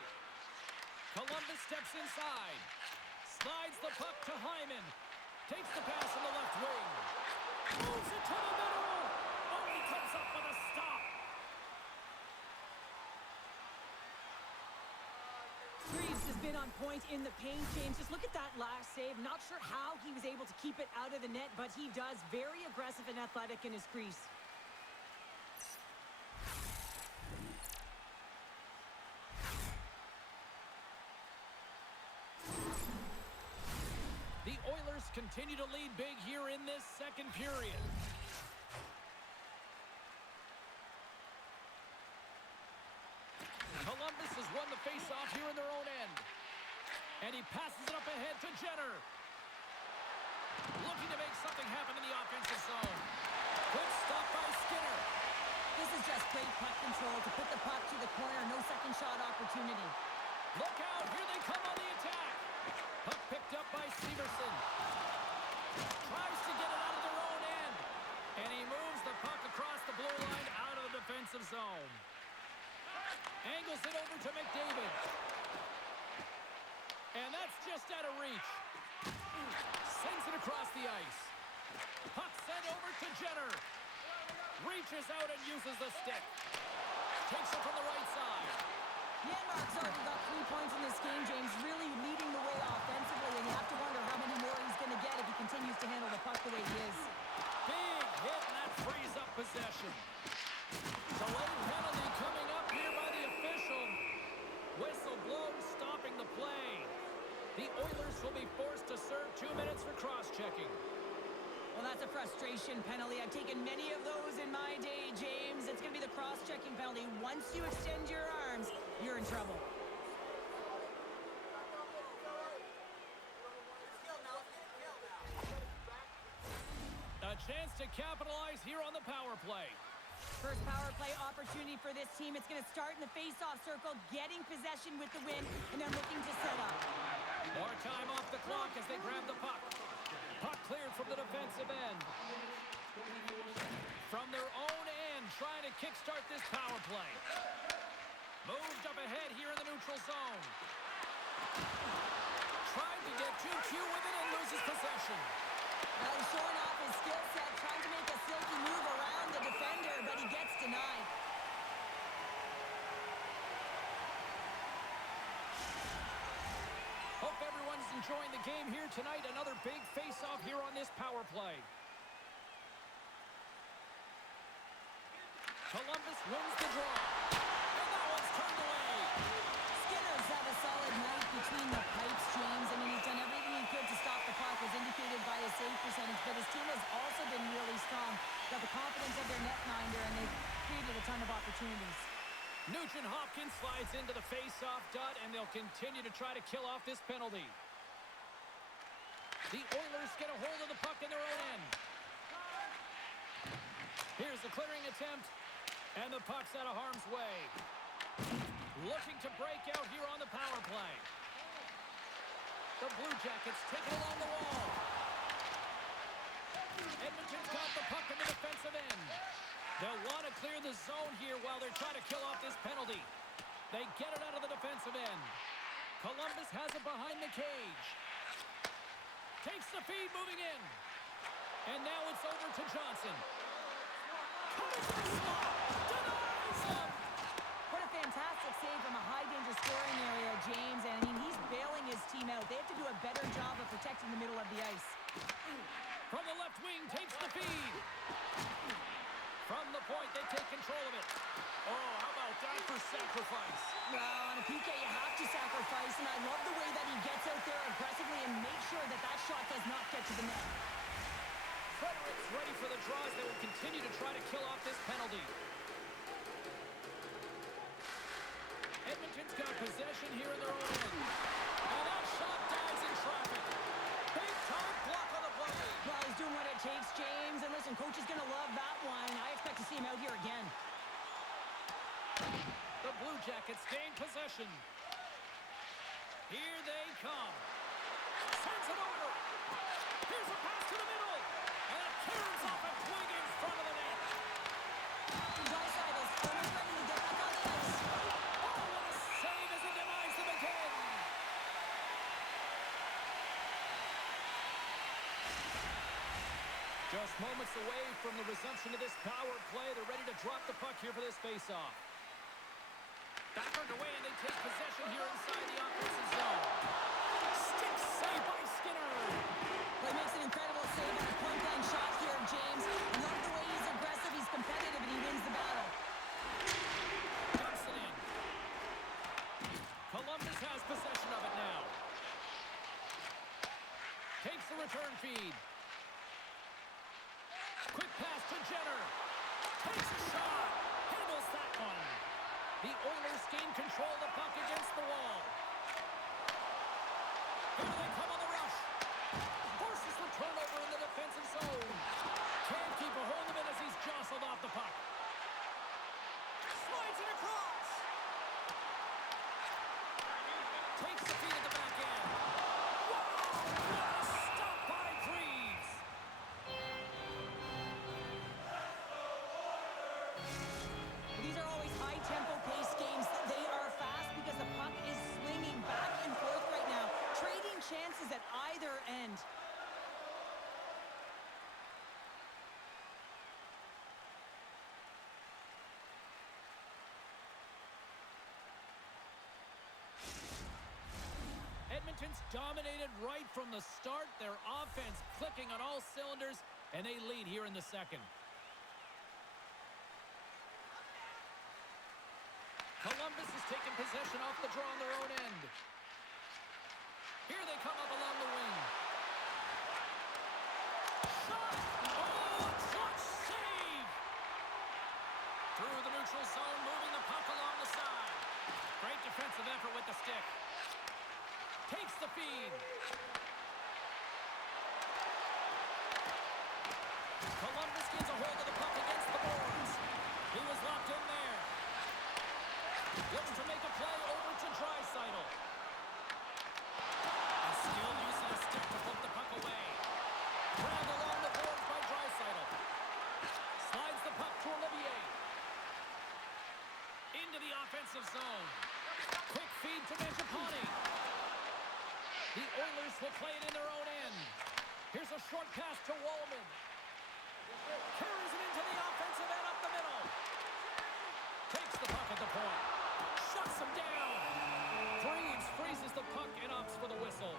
Columbus steps inside. Slides the puck to Hyman. Takes the pass in the left wing. Moves it to the middle. Oh, he comes up with a stop. Greaves has been on point in the paint, James. Just look at that last save. Not sure how he was able to keep it out of the net, but he does. Very aggressive and athletic in his crease. The Oilers continue to lead big here in this second period. Columbus has won the face-off here in their own end. And he passes it up ahead to Jenner. Looking to make something happen in the offensive zone. Good stop by Skinner. This is just great puck control to put the puck to the corner. No second shot opportunity. Look out, here they come on the attack. Puck picked up by Severson. Tries to get it out of their own end. And he moves the puck across the blue line out of the defensive zone. Angles it over to McDavid. And that's just out of reach. Sends it across the ice. Puck sent over to Jenner. Reaches out and uses the stick. Takes it from the right side. Janmark's already got 3 points in this game, James. Really leading the way offensively, and you have to wonder how many more he's going to get if he continues to handle the puck the way he is. Big hit, and that frees up possession. Delayed penalty coming up here by the official. Whistle blows, stopping the play. The Oilers will be forced to serve 2 minutes for cross-checking. Well, that's a frustration penalty. I've taken many of those in my day, James. It's going to be the cross-checking penalty. Once you extend your arms, you're in trouble. A chance to capitalize here on the power play. First power play opportunity for this team. It's going to start in the face-off circle, getting possession with the win, and they're looking to set up. More time off the clock as they grab the puck. Puck cleared from the defensive end. From their own end, trying to kickstart this power play. Moved up ahead here in the neutral zone. Tried to get too cute with it and loses possession. Well, he's showing off his skill set, trying to make a silky move around the defender, but he gets denied. Hope everyone's enjoying the game here tonight. Another big face-off here on this power play. Columbus wins the draw. And that one's turned away. Skinner's had a solid night between the pipes, James. I mean, he's done everything he good to stop the puck, as indicated by his save percentage, but his team has also been really strong. Got the confidence of their netminder, and they've created a ton of opportunities. Nugent Hopkins slides into the face-off dot, and they'll continue to try to kill off this penalty. The Oilers get a hold of the puck in their own end. Here's the clearing attempt, and the puck's out of harm's way. Looking to break out here on the power play. The Blue Jackets take it along the wall. Edmonton's got the puck in the defensive end. They'll want to clear the zone here while they're trying to kill off this penalty. They get it out of the defensive end. Columbus has it behind the cage. Takes the feed, moving in. And now it's over to Johnson. Coming to the slot. Denies him. What a fantastic save from a high-danger scoring area, James. And, I mean, he's bailing his team out. They have to do a better job of protecting the middle of the ice. From the left wing, takes the feed. From the point, they take control of it. Oh, how about that for sacrifice? Well, on a PK, you have to sacrifice, and I love the way that he gets out there aggressively and makes sure that that shot does not get to the net. Frederick's ready for the draws. They will continue to try to kill off this penalty. Edmonton's got possession here in their own end. And that shot dives in traffic. Big time block on the play. Well, he's doing what it takes, James. And listen, coach is going to love that one. I expect to see him out here again. The Blue Jackets gain possession. Here they come. Sends it over. Here's a pass to the middle. And it carries off a twig in front of the net. Draisaitl almost ready to get back on the ice. Oh, what a save as it denies them again. Just moments away from the resumption of this power play. They're ready to drop the puck here for this faceoff. Back underway, and they take possession here inside the offensive zone. Stick save by Skinner. Well, he makes an incredible save on a point-blank shot here, James. I love the way he's aggressive, he's competitive, and he wins the battle. Dumps it in. Columbus has possession of it now. Takes the return feed. Quick pass to Jenner. Takes a shot. Handles that one. The Oilers gain control of the puck against the wall. Here they come on the rush. Forces the turnover in the defensive zone. Can't keep a hold of it as he's jostled off the puck. Slides it across. Takes the feed at the back end. Wow! What a stop by Greaves. These are always high-tempo pace games. They are fast because the puck is swinging back and forth right now, trading chances at either end. Edmonton's dominated right from the start. Their offense clicking on all cylinders, and they lead here in the second. Columbus has taken possession off the draw on their own end. Here they come up along the wing. Shot! Oh, clutch save! Through the neutral zone, moving the puck along the side. Great defensive effort with the stick. Takes the feed. Columbus gets a hold of the puck against the boards. He was locked in there. Looking to make a play over to Draisaitl. A skilled use of the stick to flip the puck away. Dragged along the boards by Draisaitl. Slides the puck to Olivier. Into the offensive zone. Quick feed to Mangiapane. The Oilers will play it in their own end. Here's a short pass to Wallman. Carries it into the offensive end up the middle. Takes the puck at the point. Shuts him down. Greaves freezes the puck and opts for the whistle.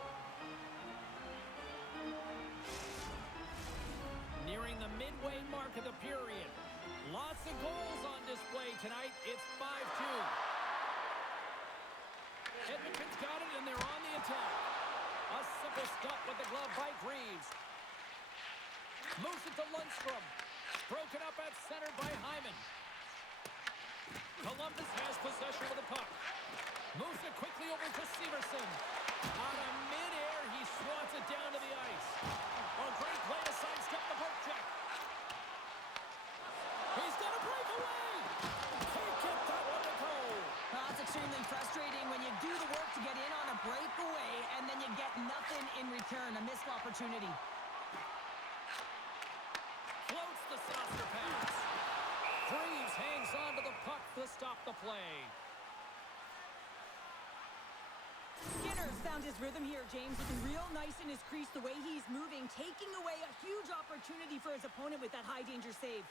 Nearing the midway mark of the period. Lots of goals on display tonight. It's 5-2. Edmonton's got it, and they're on the attack. A simple stop Backstrom. Broken up at center by Hyman. Columbus has possession of the puck. Moves it quickly over to Severson. Out of midair, he swats it down to the ice. Oh, great play to sidestep the poke check. He's going to break away. Can't get that one to go. Well, that's extremely frustrating when you do the work to get in on a breakaway and then you get nothing in return. A missed opportunity. Floats the saucer pass. Freeze hangs on to the puck to stop the play. Skinner's found his rhythm here, James. Looking real nice in his crease, the way he's moving, taking away a huge opportunity for his opponent with that high-danger save.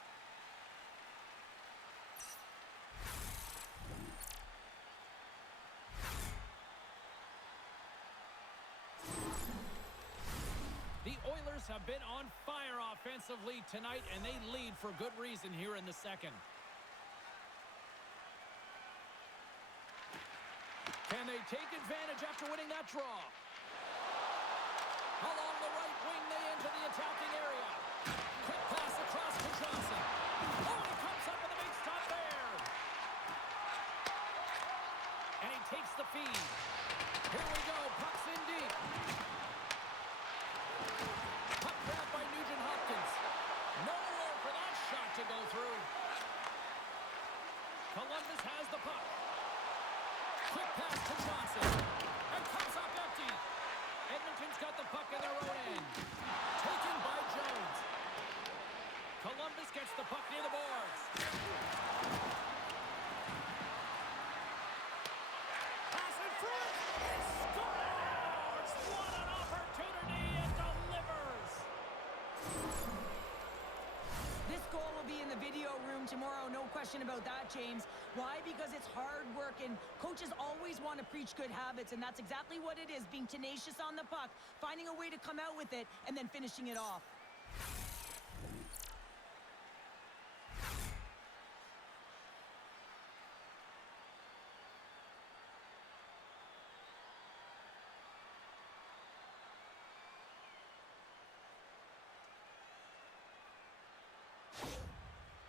The Oilers have been on fire offensively tonight, and they lead for good reason here in the second. Can they take advantage after winning that draw? Along the right wing, they enter the attacking area. Quick pass across to Johnson. Oh, he comes up with a big stop there. And he takes the feed. Here we go, puck's in deep. Puck grab by Nugent Hopkins. No room for that shot to go through. Columbus has the puck. Quick pass to Johnson. And comes up empty. Edmonton's got the puck in their own end. Taken by Jones. Columbus gets the puck near the boards. Pass in front. He scores! What an opportunity! It delivers! This goal will be in the video room tomorrow, no question about that, James. Why? Because it's hard work, and coaches always want to preach good habits, and that's exactly what it is, being tenacious on the puck, finding a way to come out with it, and then finishing it off.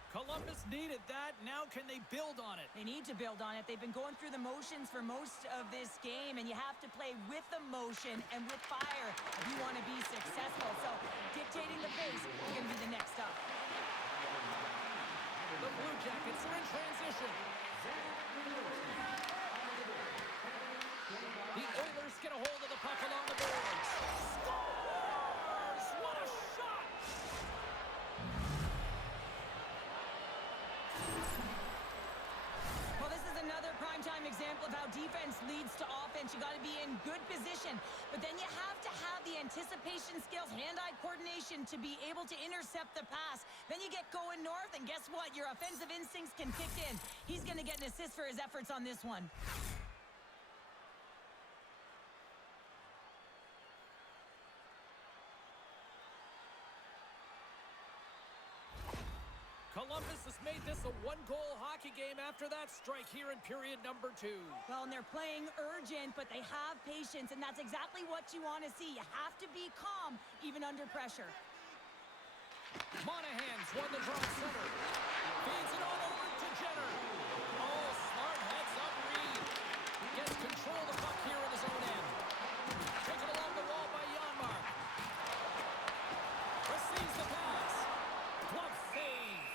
Columbus needed that. Now can they build on it? They need to build on it. They've been going through the motions for most of this game, and you have to play with emotion and with fire if you want to be successful. So dictating the pace is going to be the next up. The Blue Jackets are in transition. The Oilers get a hold of the puck along the boards. Scores! What a shot! Well, this is another primetime example of how defense leads to offense. You got to be in good position, but then you have to have the anticipation skills, hand-eye coordination to be able to intercept the pass. Then you get going north, and guess what? Your offensive instincts can kick in. He's going to get an assist for his efforts on this one. Columbus has made this a one-goal hockey game after that strike here in period number 2. Well, and they're playing urgent, but they have patience, and that's exactly what you want to see. You have to be calm, even under pressure. Monahan's won the draw center. Feeds it on over to Jenner. Oh, smart heads up Reed. Gets control of the puck here in his own end. Taken along the wall by Janmark. Receives the pass. Glove save.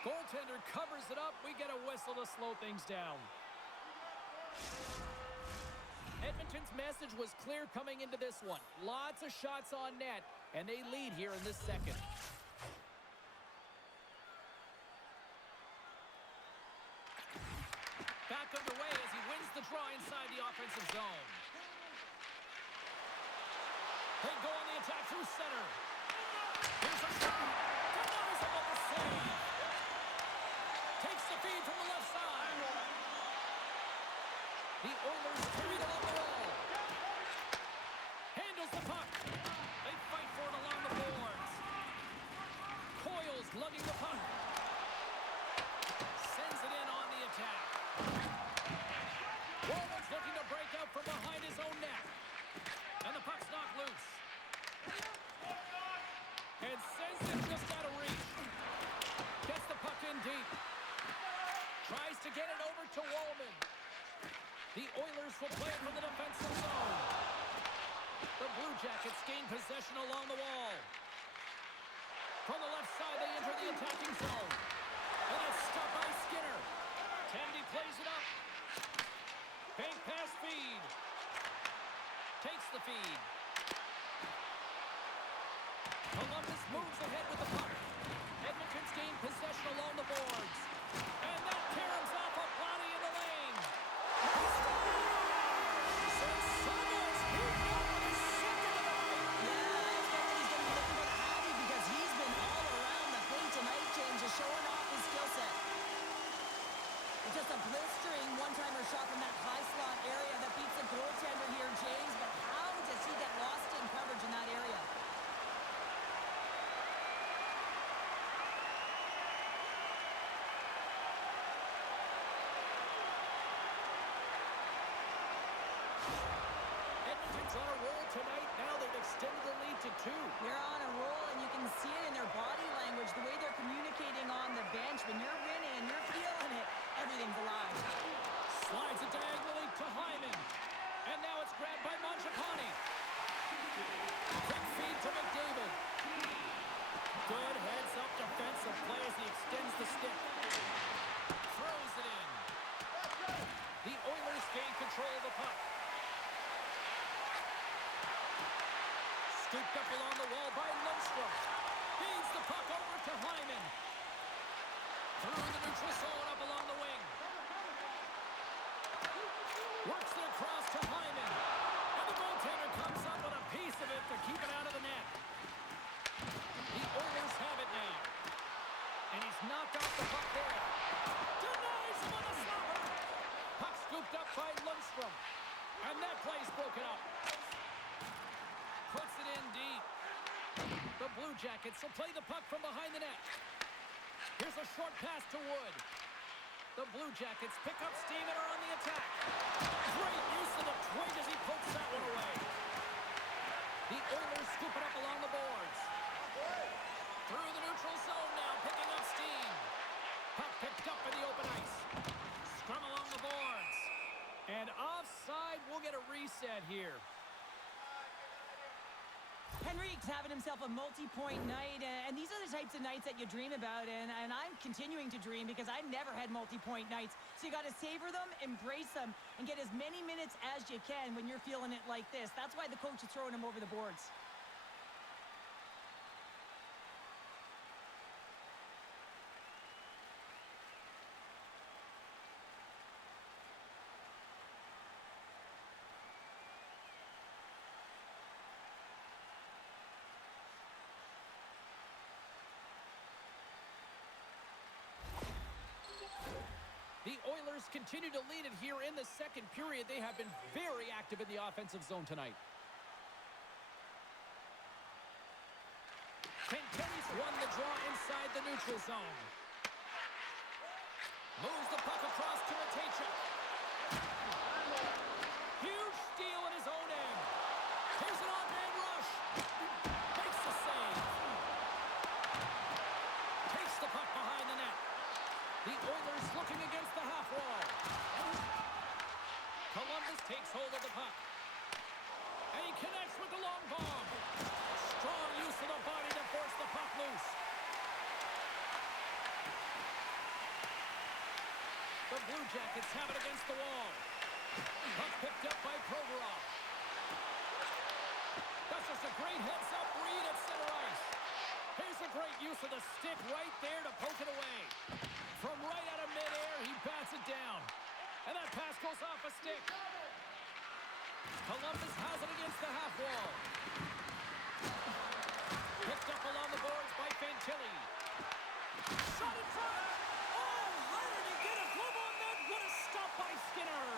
Goaltender covers it up. We get a whistle to slow things down. Edmonton's message was clear coming into this one. Lots of shots on net, and they lead here in this second. Back underway as he wins the draw inside the offensive zone. They go on the attack through center. Here's a shot. Denies him with the save. Takes the feed from the left side. The Oilers carried along the wall. Handles the puck. They fight for it along the boards. Coyle's lugging the puck. Sends it in on the attack. Walden's looking to break out from behind his own net. And the puck's knocked loose. And sends it just out of in deep. Tries to get it over to Wallman. The Oilers will play it from the defensive zone. The Blue Jackets gain possession along the wall. From the left side, they enter the attacking zone. And it's stopped by Skinner. Tandy plays it up. Bank pass feed. Takes the feed. Columbus moves ahead with the puck. Edmonton's gained possession along the boards. And that caroms off a body in the lane. Samuels moved up with a second of the night. Yeah, I expect that he's going to be looking for the Hattie because he's been all around the plate tonight, James, just showing off his skill set. It's just a blistering one-timer shot from that high slot area that beats the goaltender here, James. But how does he get lost in coverage in that area? Edmonton's on a roll tonight. Now they've extended the lead to 2. They're on a roll, and you can see it in their body language, the way they're communicating on the bench. When you're winning and you're feeling it, everything's alive. Slides it diagonally to Hyman. And now it's grabbed by Mangiapane. Quick feed to McDavid. Good heads-up defensive play as he extends the stick. Throws it in. The Oilers gain control of the puck. Scooped up along the wall by Lundstrom. Feeds the puck over to Hyman. Through the neutral zone up along the wing. Works it across to Hyman. And the goaltender comes up with a piece of it to keep it out of the net. The Oilers have it now. And he's knocked off the puck there. Denies him on the stopper. Puck scooped up by Lundstrom. And that play's broken up. Puts it in deep. The Blue Jackets will play the puck from behind the net. Here's a short pass to Wood. The Blue Jackets pick up steam and are on the attack. Great use of the twig as he pokes that one away. The Oilers scoop it up along the boards. Through the neutral zone now, picking up steam. Puck picked up in the open ice. Scrum along the boards. And offside, we'll get a reset here. Henrique's having himself a multi-point night, and these are the types of nights that you dream about, and I'm continuing to dream because I've never had multi-point nights. So you got to savor them, embrace them, and get as many minutes as you can when you're feeling it like this. That's why the coach is throwing him over the boards. The Oilers continue to lead it here in the second period. They have been very active in the offensive zone tonight. Kenny's won the draw inside the neutral zone. Moves the puck across to Matejchuk. Huge steal in his own end. Here's an on-man rush. Makes the save. Takes the puck behind the net. The Oilers looking against the half wall. Columbus takes hold of the puck. And he connects with the long bomb. Strong use of the body to force the puck loose. The Blue Jackets have it against the wall. Puck picked up by Provorov. That's just a great heads-up read at center ice. Here's a great use of the stick right there to poke it away. From right out of midair, he bats it down. And that pass goes off a stick. Columbus has it against the half wall. Picked up along the boards by Fantilli. Shot in front. Oh, how did he get a glove on that? What a stop by Skinner.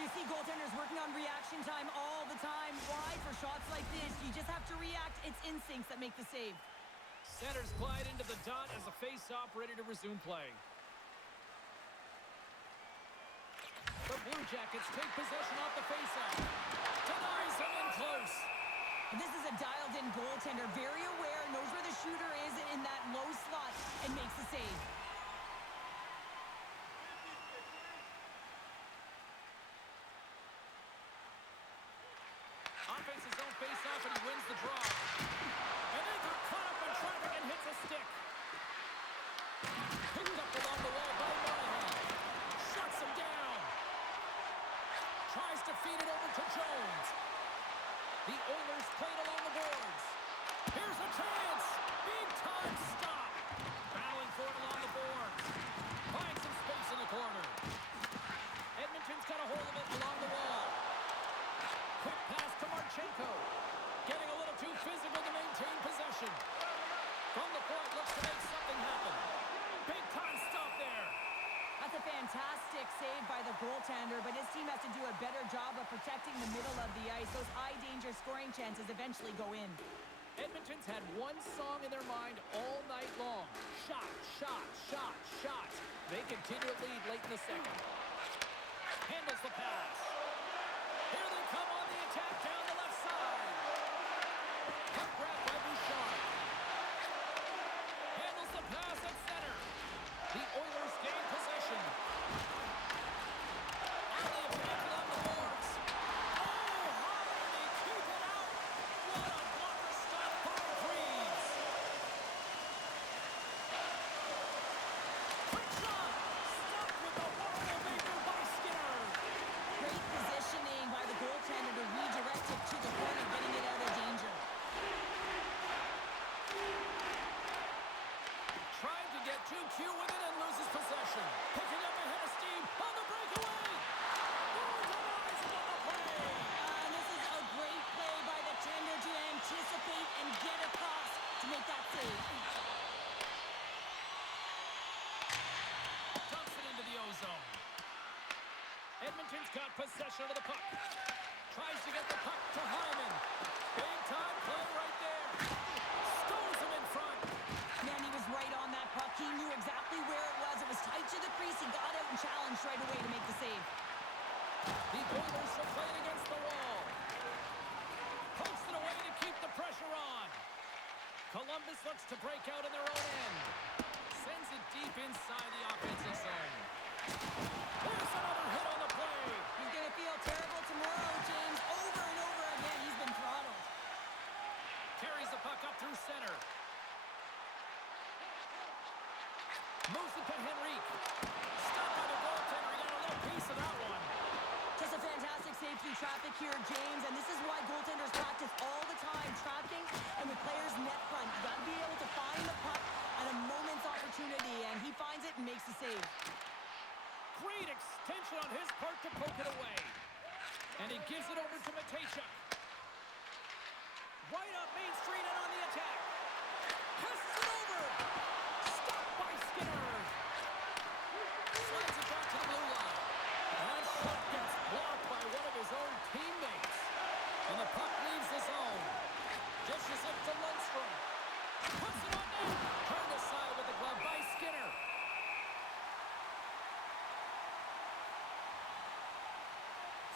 You see goaltenders working on reaction time all the time. Why? For shots like this, you just have to react. It's instincts that make the save. Centers glide into the dot as a face-off ready to resume play. The Blue Jackets take possession off the face-off. Denies him in close. This is a dialed-in goaltender, very aware, knows where the shooter is in that low slot, and makes the save. the stick. Picked up along the wall by Monahan. Shuts him down. Tries to feed it over to Jones. The Oilers played along the boards. Here's a chance. Big time stop. Battling for it along the boards. Finds some space in the corner. Edmonton's got a hold of it along the wall. Quick pass to Marchenko. Getting a little too physical to maintain possession. From the point, looks to make something happen. Big time stop there. That's a fantastic save by the goaltender, but his team has to do a better job of protecting the middle of the ice. Those high-danger scoring chances eventually go in. Edmonton's had one song in their mind all night long. Shot, shot, shot, shot. They continue to lead late in the second. Handles the pass. Here they come on the attack down the left side. Puck grab by Bouchard. Handles the pass at center. The Oilers gain possession. On the attack along the boards. Oh, Hardy, keep it out. What a blocker stop by Greaves. Quick shot. Stopped with the whirl maker by Skinner. Great positioning by the goaltender to redirect it to the corner, getting it out of danger. Tried to get too cute with it and loses possession. Picking up ahead of steam on the breakaway. Denies another play. And this is a great play by the tender to anticipate and get across to make that save. Dumps it into the ozone. Edmonton's got possession of the puck. Tries to get the puck to Hyman. Big time play right there. Stones him in front. Man, he was right on that puck. He knew exactly where it was. It was tight to the crease. He got out and challenged right away to make the save. The Oilers are playing against the wall. Pokes it away to keep the pressure on. Columbus looks to break out in their own end. Sends it deep inside the offensive zone. Here's another hit on the play. He's going to feel terrible tomorrow, James. Over and over again, he's been throttled. Carries the puck up through center. Moves it to Henrique. Stopped by the goaltender. He got a little piece of that one. Just a fantastic save through traffic here, James. And this is why goaltenders practice all the time, tracking and with players net front. You got to be able to find the puck at a moment's opportunity, and he finds it and makes the save. Great extension on his part to poke it away. And he gives it over to Matejchuk. Right up Main Street and on the attack. Passes it over. Stopped by Skinner. Slides it back to the blue line. And that shot gets blocked by one of his own teammates. And the puck leaves the zone. Dishes it to Lundstrom. Puts it on net. Turned aside with the glove by Skinner.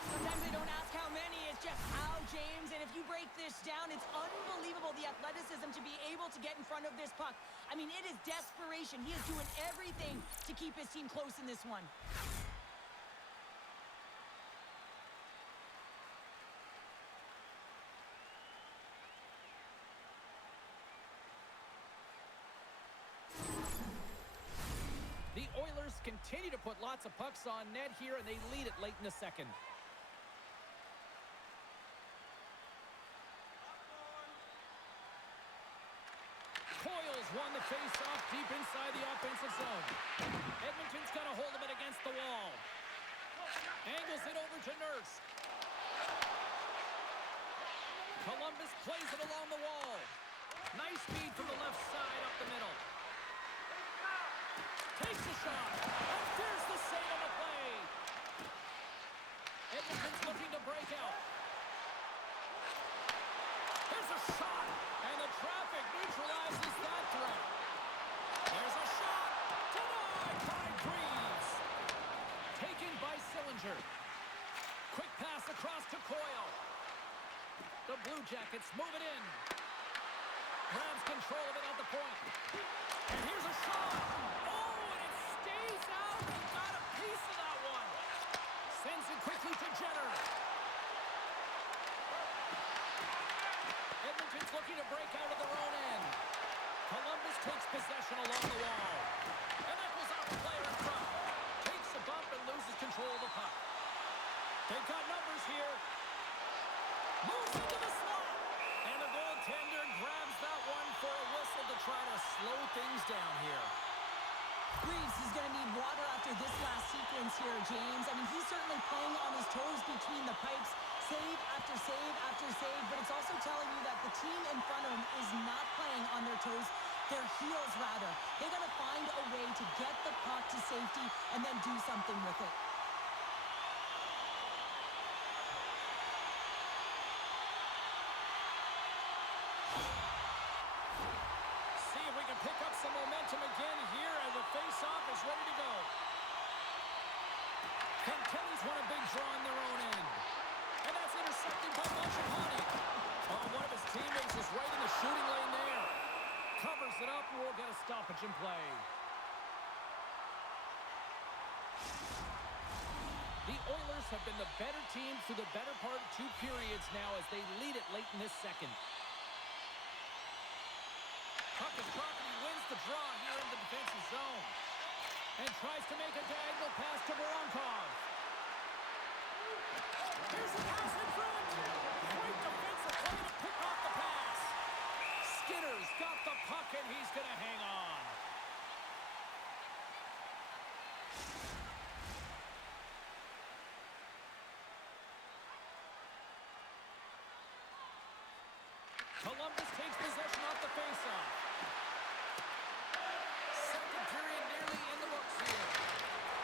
Sometimes they don't ask how many, it's just how, James. And if you break this down, it's unbelievable the athleticism to be able to get in front of this puck. I mean, it is desperation. He is doing everything to keep his team close in this one. The Oilers continue to put lots of pucks on net here, and they lead it late in the second. Coyle's won the face-off deep inside the offensive zone. Edmonton's got a hold of it against the wall. Angles it over to Nurse. Columbus plays it along the wall. Nice feed from the left side up the middle. Takes a shot. And there's the save on the play. Edmonton's looking to break out. Here's a shot. And the traffic neutralizes that threat. There's a shot. Denied by Greaves. Taken by Sillinger. Quick pass across to Coyle. The Blue Jackets move it in. Grabs control of it at the point. And here's a shot. Oh, and it stays out and got a piece of that one. Sends it quickly to Jenner. Edmonton's looking to break out of their own end. Columbus takes here, James. I mean, he's certainly playing on his toes between the pipes, save after save after save, but it's also telling you that the team in front of him is not playing on their toes, their heels rather. They got to find a way to get the puck to safety and then do something with it. See if we can pick up some momentum again here as the face-off is ready to go. Kentucky's won a big draw on their own end. And that's intercepted by Montepani. Oh, one of his teammates is right in the shooting lane there. Covers it up, and we'll get a stoppage in play. The Oilers have been the better team through the better part of 2 periods now as they lead it late in this second. Puck is dropped and he wins the draw here in the defensive zone. And tries to make a diagonal pass to Voronkov. Here's a pass in front. Great defensive play to pick off the pass. Skinner's got the puck and he's going to hang on. Columbus takes possession off the faceoff. Second period nearly in the books here.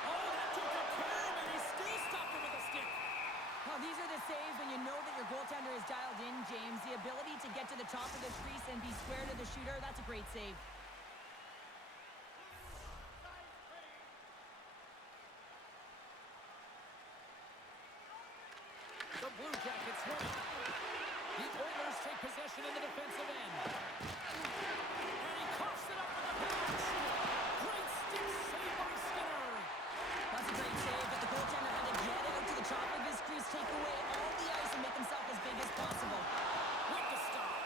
Oh, that took a turn, and he still stopped him with a stick. Well, these are the saves when you know that your goaltender is dialed in, James. The ability to get to the top of the crease and be square to the shooter, that's a great save. The Blue Jackets win it. The Oilers take possession in the defensive end. And he coughs it up with a pass. Great stick save by Skinner. That's a great save, but the goaltender had to get out to the top of his crease, take away all the ice, and make himself as big as possible. With the stop.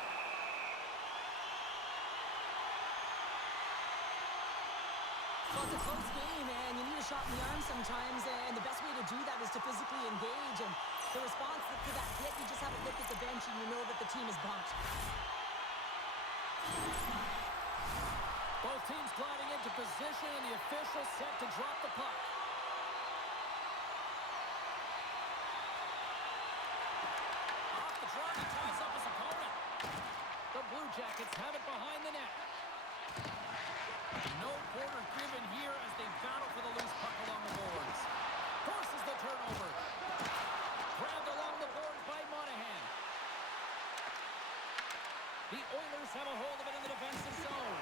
Well, it's a close game, and you need a shot in the arm sometimes, and the best way to do that is to physically engage, and the response to that hit, you just have a look at the bench, and you know that the team is bumped. Both teams gliding into position, and the official set to drop the puck. Off the draw, he ties up his opponent. The Blue Jackets have it behind the net. No quarter given here as they battle for the loose puck along the boards. Forces the turnover. Grabbed along the boards by Monahan. The Oilers have a hold of it in the defensive zone.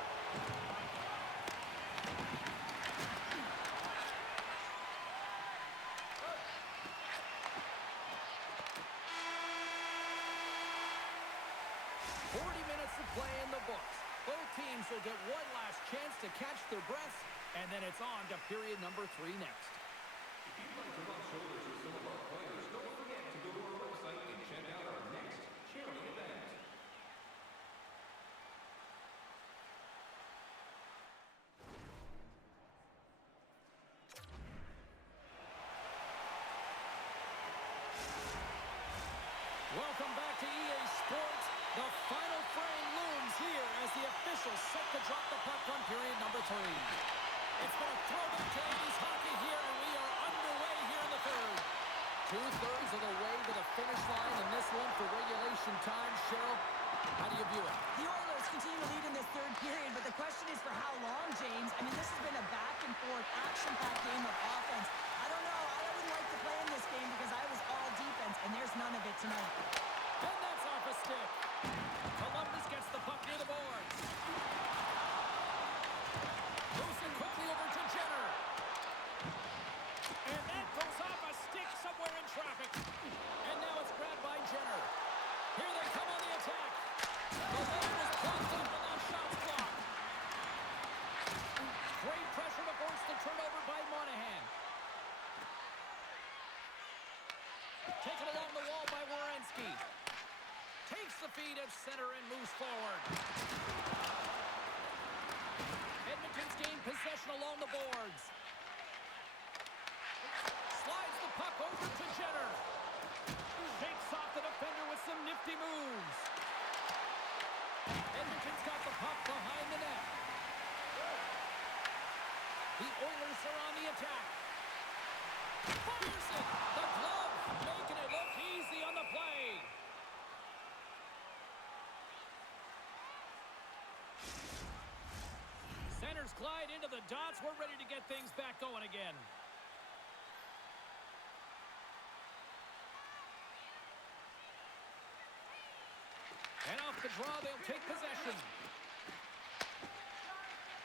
40 minutes to play in the books. Both teams will get one last chance to catch their breaths, and then it's on to period number 3 next. If you'd like to rub shoulders with some of our players, don't forget to go to our website and check out our next charity event. Welcome back to EA Sports. The final frame looms here as the officials set to drop the puck on period number 3. It's been a throwback to 80s hockey here, and we are underway here in the third. 2/3 of the way to the finish line in this one for regulation time. Cheryl, how do you view it? The Oilers continue to lead in this third period, but the question is for how long, James? I mean, this has been a back-and-forth, action-packed game of offense. I don't know. I wouldn't like to play in this game because I was all defense, and there's none of it tonight. And that's off a stick. Columbus gets the puck near the boards. Moves it quickly over to Jenner. And that goes off a stick somewhere in traffic. And now it's grabbed by Jenner. Here they come on the attack. The lane was blocked off and that shot's blocked. Great pressure to force the turnover by Monahan. Taken along the wall by Werenski. Takes the feed at center and moves forward. Edmonton's gained possession along the boards. Slides the puck over to Jenner. Shakes off the defender with some nifty moves. Edmonton's got the puck behind the net. The Oilers are on the attack. dots. We're ready to get things back going again. And off the draw, they'll take possession.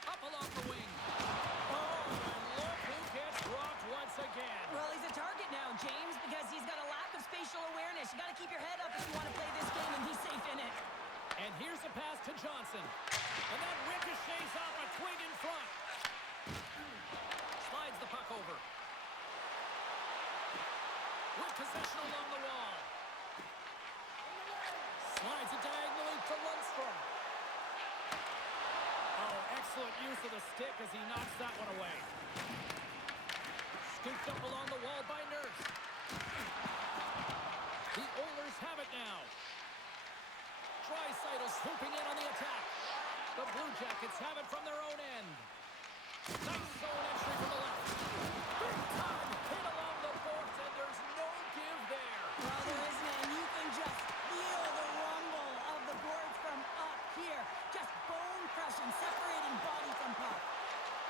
Up along the wing. Oh, and look who gets rocked once again. Well, he's a target now, James, because he's got a lack of spatial awareness. You got to keep your head up if you want to play this game, and he's safe in it. And here's a pass to Johnson. And that ricochets off a twig in front. Slides the puck over. With possession along the wall. Slides it diagonally to Lundstrom. Oh, excellent use of the stick as he knocks that one away. Scooped up along the wall by Nurse. The Oilers have it now. Draisaitl swooping in on the attack. The Blue Jackets have it from their own end. Nice zone entry from the left. Big time hit along the boards, and there's no give there. Well, there isn't, and you can just feel the rumble of the boards from up here. Just bone crushing, separating body from puck.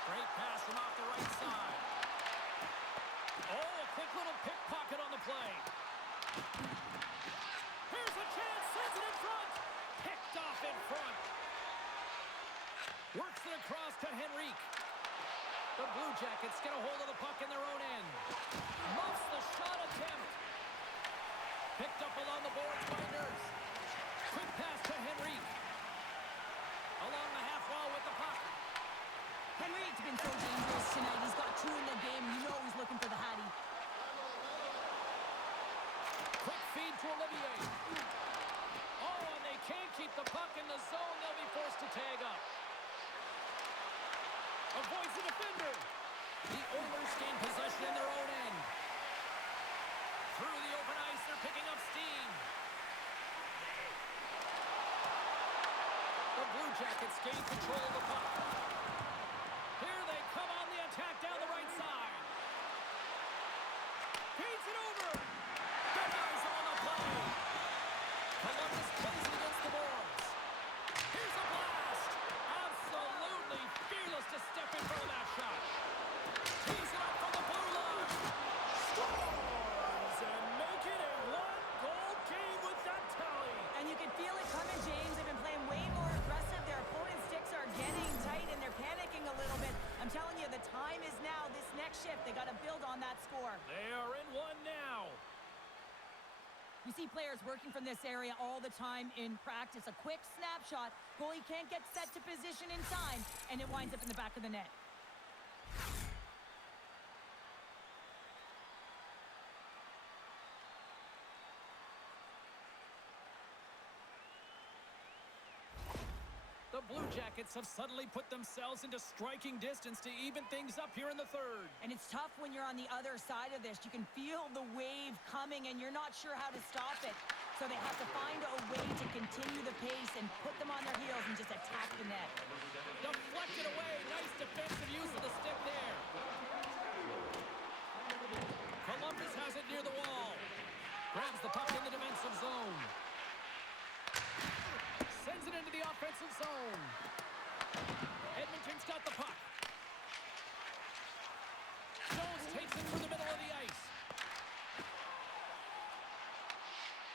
Great pass from off the right side. Oh, a quick little pickpocket on the play. Here's a chance, sends it in front. Picked off in front. Works it across to Henrique. The Blue Jackets get a hold of the puck in their own end. Muffs the shot attempt. Picked up along the boards by Nurse. Quick pass to Henrique. Along the half wall with the puck. Henrique's been so dangerous tonight. He's got 2 in the game. You know he's looking for the Hattie. Quick feed to Olivier. Oh, and they can't keep the puck in the zone. They'll be forced to tag up. Avoids the defender. The Oilers gain possession in their own end. Through the open ice, they're picking up steam. The Blue Jackets gain control of the puck. Here they come on the attack down the right side. Feeds it over. Denies on the play. Columbus plays it against the boards. Here's a blast. Absolutely fearless to step in front of that shot. Tees it up from the blue line. Scores and make it a 1-goal game with that tally. And you can feel it coming, James. They've been playing way more aggressive. Their opponent's sticks are getting tight, and they're panicking a little bit. I'm telling you, the time is now. This next shift, they got to build on that score. They are in one now. We see players working from this area all the time in practice. A quick snapshot. Goalie can't get set to position in time, and it winds up in the back of the net. The Blue Jackets have suddenly put themselves into striking distance to even things up here in the third. And it's tough when you're on the other side of this. You can feel the wave coming, and you're not sure how to stop it. So they have to find a way to continue the pace and put them on their heels and just attack the net. Deflected away. Nice defensive use of the stick there. Columbus has it near the wall. Grabs the puck in the defensive zone. Sends it into the offensive zone. Edmonton's got the puck. Jones takes it through the middle of the ice.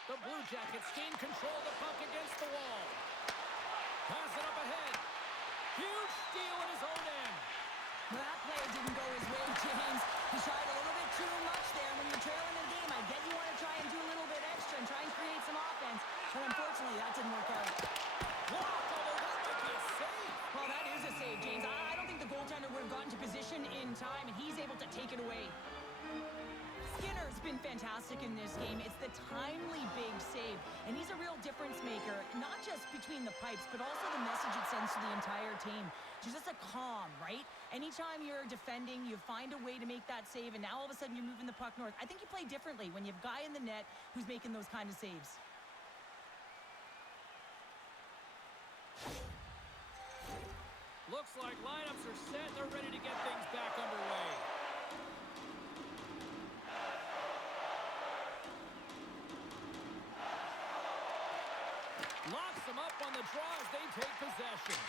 The Blue Jackets gain control of the puck against the wall. Pass it up ahead. Huge steal in his own end. Well, that play didn't go his way, James. He tried a little bit too much there. When you're trailing the game, I get you want to try and do a little bit extra and try and create some offense. But unfortunately, that didn't work out. Blocked, although that might be a save. Well, that is a save, James. I don't think the goaltender would have gotten to position in time, and he's able to take it away. Skinner's been fantastic in this game. It's the timely big save, and he's a real difference maker, not just between the pipes, but also the message it sends to the entire team. Just a calm, right? Anytime you're defending, you find a way to make that save, and now all of a sudden you're moving the puck north. I think you play differently when you have a guy in the net who's making those kind of saves. Looks like lineups are set. They're ready to get things back underway. Locks them up on the draw as they take possession.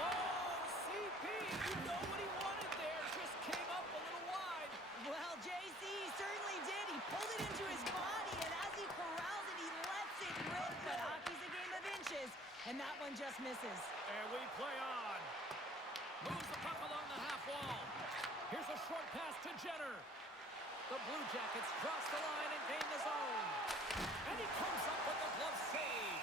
Oh, seat be. You know what he wanted there. Just came up a little wide. Well, JC certainly did. He pulled it into his body, and as he corrals it, he lets it rip. But hockey's a game of inches, and that one just misses. And we play on. Moves the puck along the half wall. Here's a short pass to Jenner. The Blue Jackets cross the line and gain the zone. And he comes up with the glove save.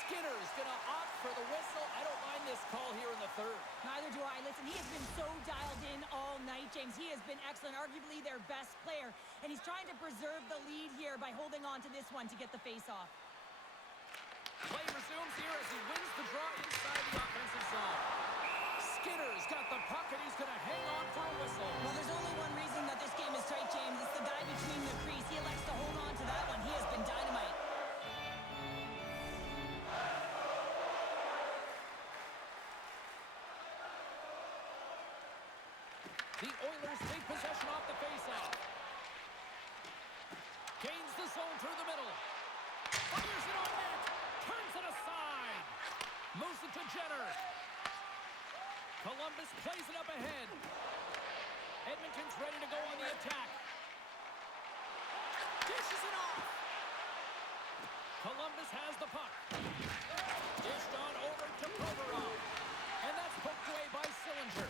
Skinner's going to opt for the whistle. I don't mind this call here in the third. Neither do I. Listen, he has been so dialed in all night, James. He has been excellent, arguably their best player. And he's trying to preserve the lead here by holding on to this one to get the face-off. Play resumes here as he wins the draw inside the offensive zone. Skinner's got the puck, and he's going to hang on for a whistle. Well, there's only one reason that this game is tight, James. It's the guy between the crease. He elects to hold on to that one. He has been dynamite. The Oilers take possession off the faceoff. Gains the zone through the middle. Fires it on net. Turns it aside. Moves it to Jenner. Columbus plays it up ahead. Edmonton's ready to go on the attack. Dishes it off. Columbus has the puck. Dished on over to Provorov. And that's poked away by Sillinger.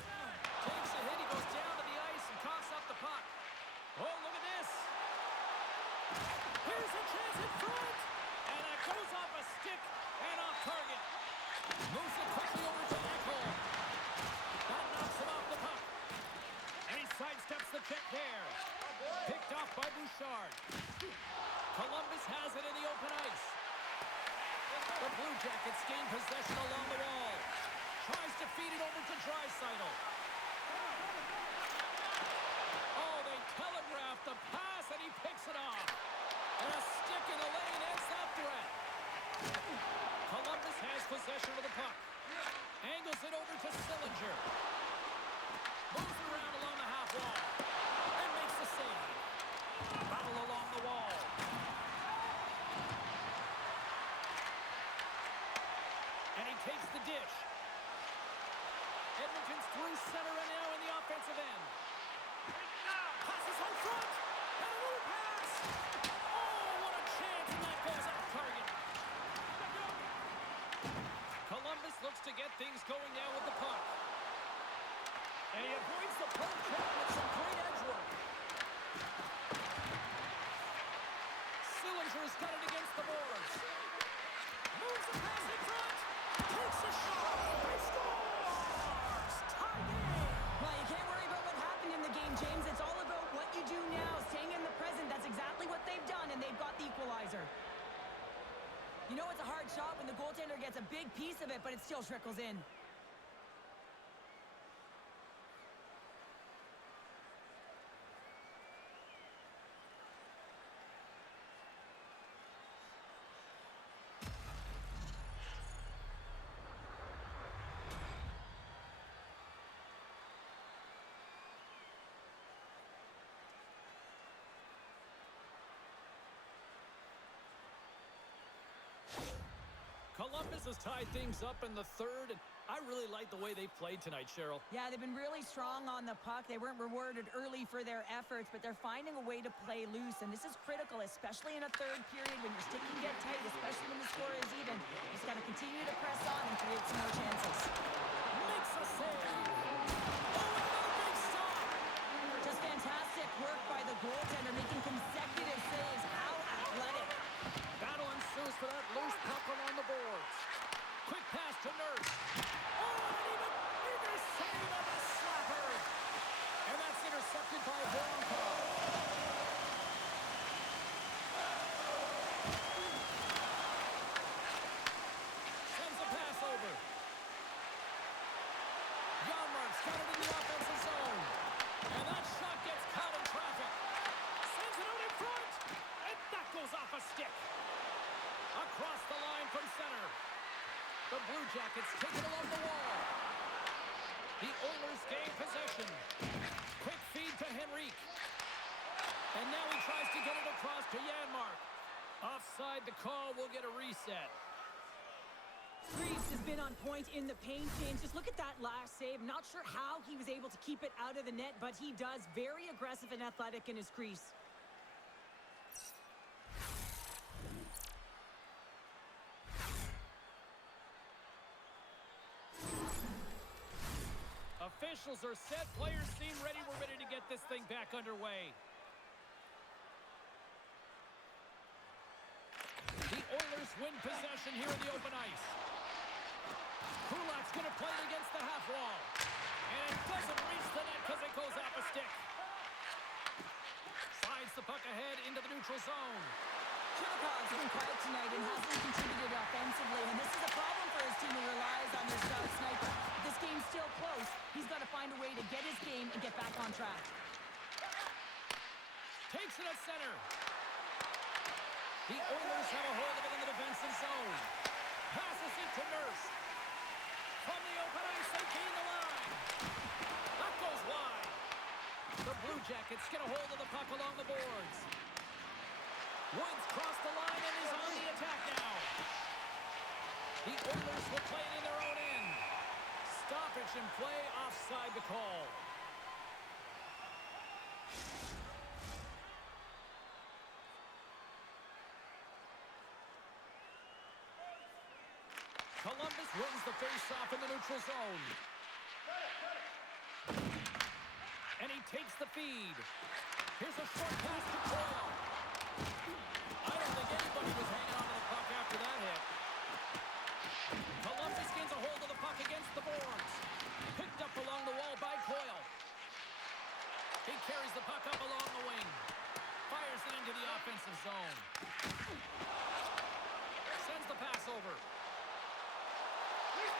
Takes a hit. He goes down to the ice and coughs up the puck. Oh, look at this. Here's a chance in front. And it goes off a stick and off target. Moves it quickly over to Ekholm. That knocks him off the puck. And he sidesteps the check there. Picked off by Bouchard. Columbus has it in the open ice. The Blue Jackets gain possession along the wall. Tries to feed it over to Draisaitl. Oh, they telegraphed the pass, and he picks it off. And a stick in the lane ends that threat. Columbus has possession of the puck. Angles it over to Sillinger. Moves it around along the half wall. And makes the save. Battle along the wall. And he takes the dish. Edmonton's through center and now in the offensive end. Passes home front. And a little pass. Oh, what a chance. And that goes off target. Columbus looks to get things going now with the puck. And he avoids the poke check with some great edge work. Sillinger's got it against the boards. Moves the pass in front. Takes a shot. He scores. Tie game. Well, you can't worry about what happened in the game, James. It's all about what you do now, staying in the present. That's exactly what they've done, and they've got the equalizer. You know it's a hard shot when the goaltender gets a big piece of it, but it still trickles in. Columbus has tied things up in the third, and I really like the way they played tonight, Cheryl. Yeah, they've been really strong on the puck. They weren't rewarded early for their efforts, but they're finding a way to play loose, and this is critical, especially in a third period when your stick can get tight, especially when the score is even. You just got to continue to press on and create some more chances. Makes a save. Oh, another big stop. Just fantastic work by the goaltender, making consecutive saves. How athletic. Battle ensues for that loose puck along the boards. Quick pass to Nurse. Oh, and even bigger save of a slapper. And that's intercepted by Bronco. Sends a pass over. Yarmark's got it in the offensive zone. And that shot gets caught in traffic. Sends it out in front. And that goes off a stick. Across the line from center. The Blue Jackets take it along the wall. The Oilers gain possession. Quick feed to Henrique. And now he tries to get it across to Janmark. Offside the call will get a reset. Greaves has been on point in the paint, James. Just look at that last save. Not sure how he was able to keep it out of the net, but he does. Very aggressive and athletic in his crease. Officials are set. Players seem ready. We're ready to get this thing back underway. The Oilers win possession here in the open ice. Kulak's going to play it against the half wall. And it doesn't reach the net because it goes off a stick. Slides the puck ahead into the neutral zone. Chilikov's been quiet tonight and hasn't contributed offensively, and this is a problem for his team who relies on their star sniper. If this game's still close, he's got to find a way to get his game and get back on track. Takes it at center. The Oilers have a hold of it in the defensive zone. Passes it to Nurse. From the open ice, they gain the line. That goes wide. The Blue Jackets get a hold of the puck along the boards. Woods crossed the line and is on the attack now. The Oilers will play it in their own end. Stoppage in play, offside the call. Columbus wins the face-off in the neutral zone. And he takes the feed. Here's a short pass to Coyle. I don't think anybody was hanging on to the puck after that hit. Columbus gains a hold of the puck against the boards. Picked up along the wall by Coyle. He carries the puck up along the wing. Fires it into the offensive zone. Sends the pass over.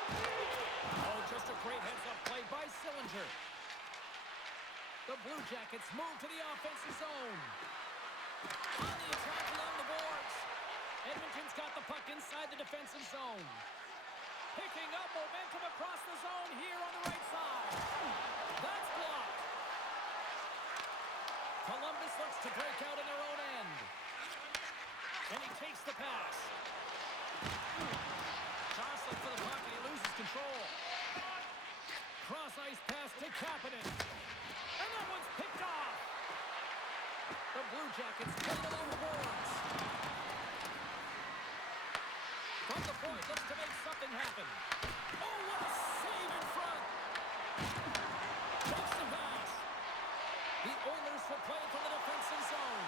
Oh, just a great heads-up play by Sillinger. The Blue Jackets move to the offensive zone. On the attack along the boards. Edmonton's got the puck inside the defensive zone. Picking up momentum across the zone here on the right side. That's blocked. Columbus looks to break out in their own end. And he takes the pass. Jostling for the puck and he loses control. Cross-ice pass to Kapanen. And that one's picked off. The Blue Jackets get it along the boards. From the point, looks to make something happen. Oh, what a save in front. Takes the pass. The Oilers will play it from the defensive zone.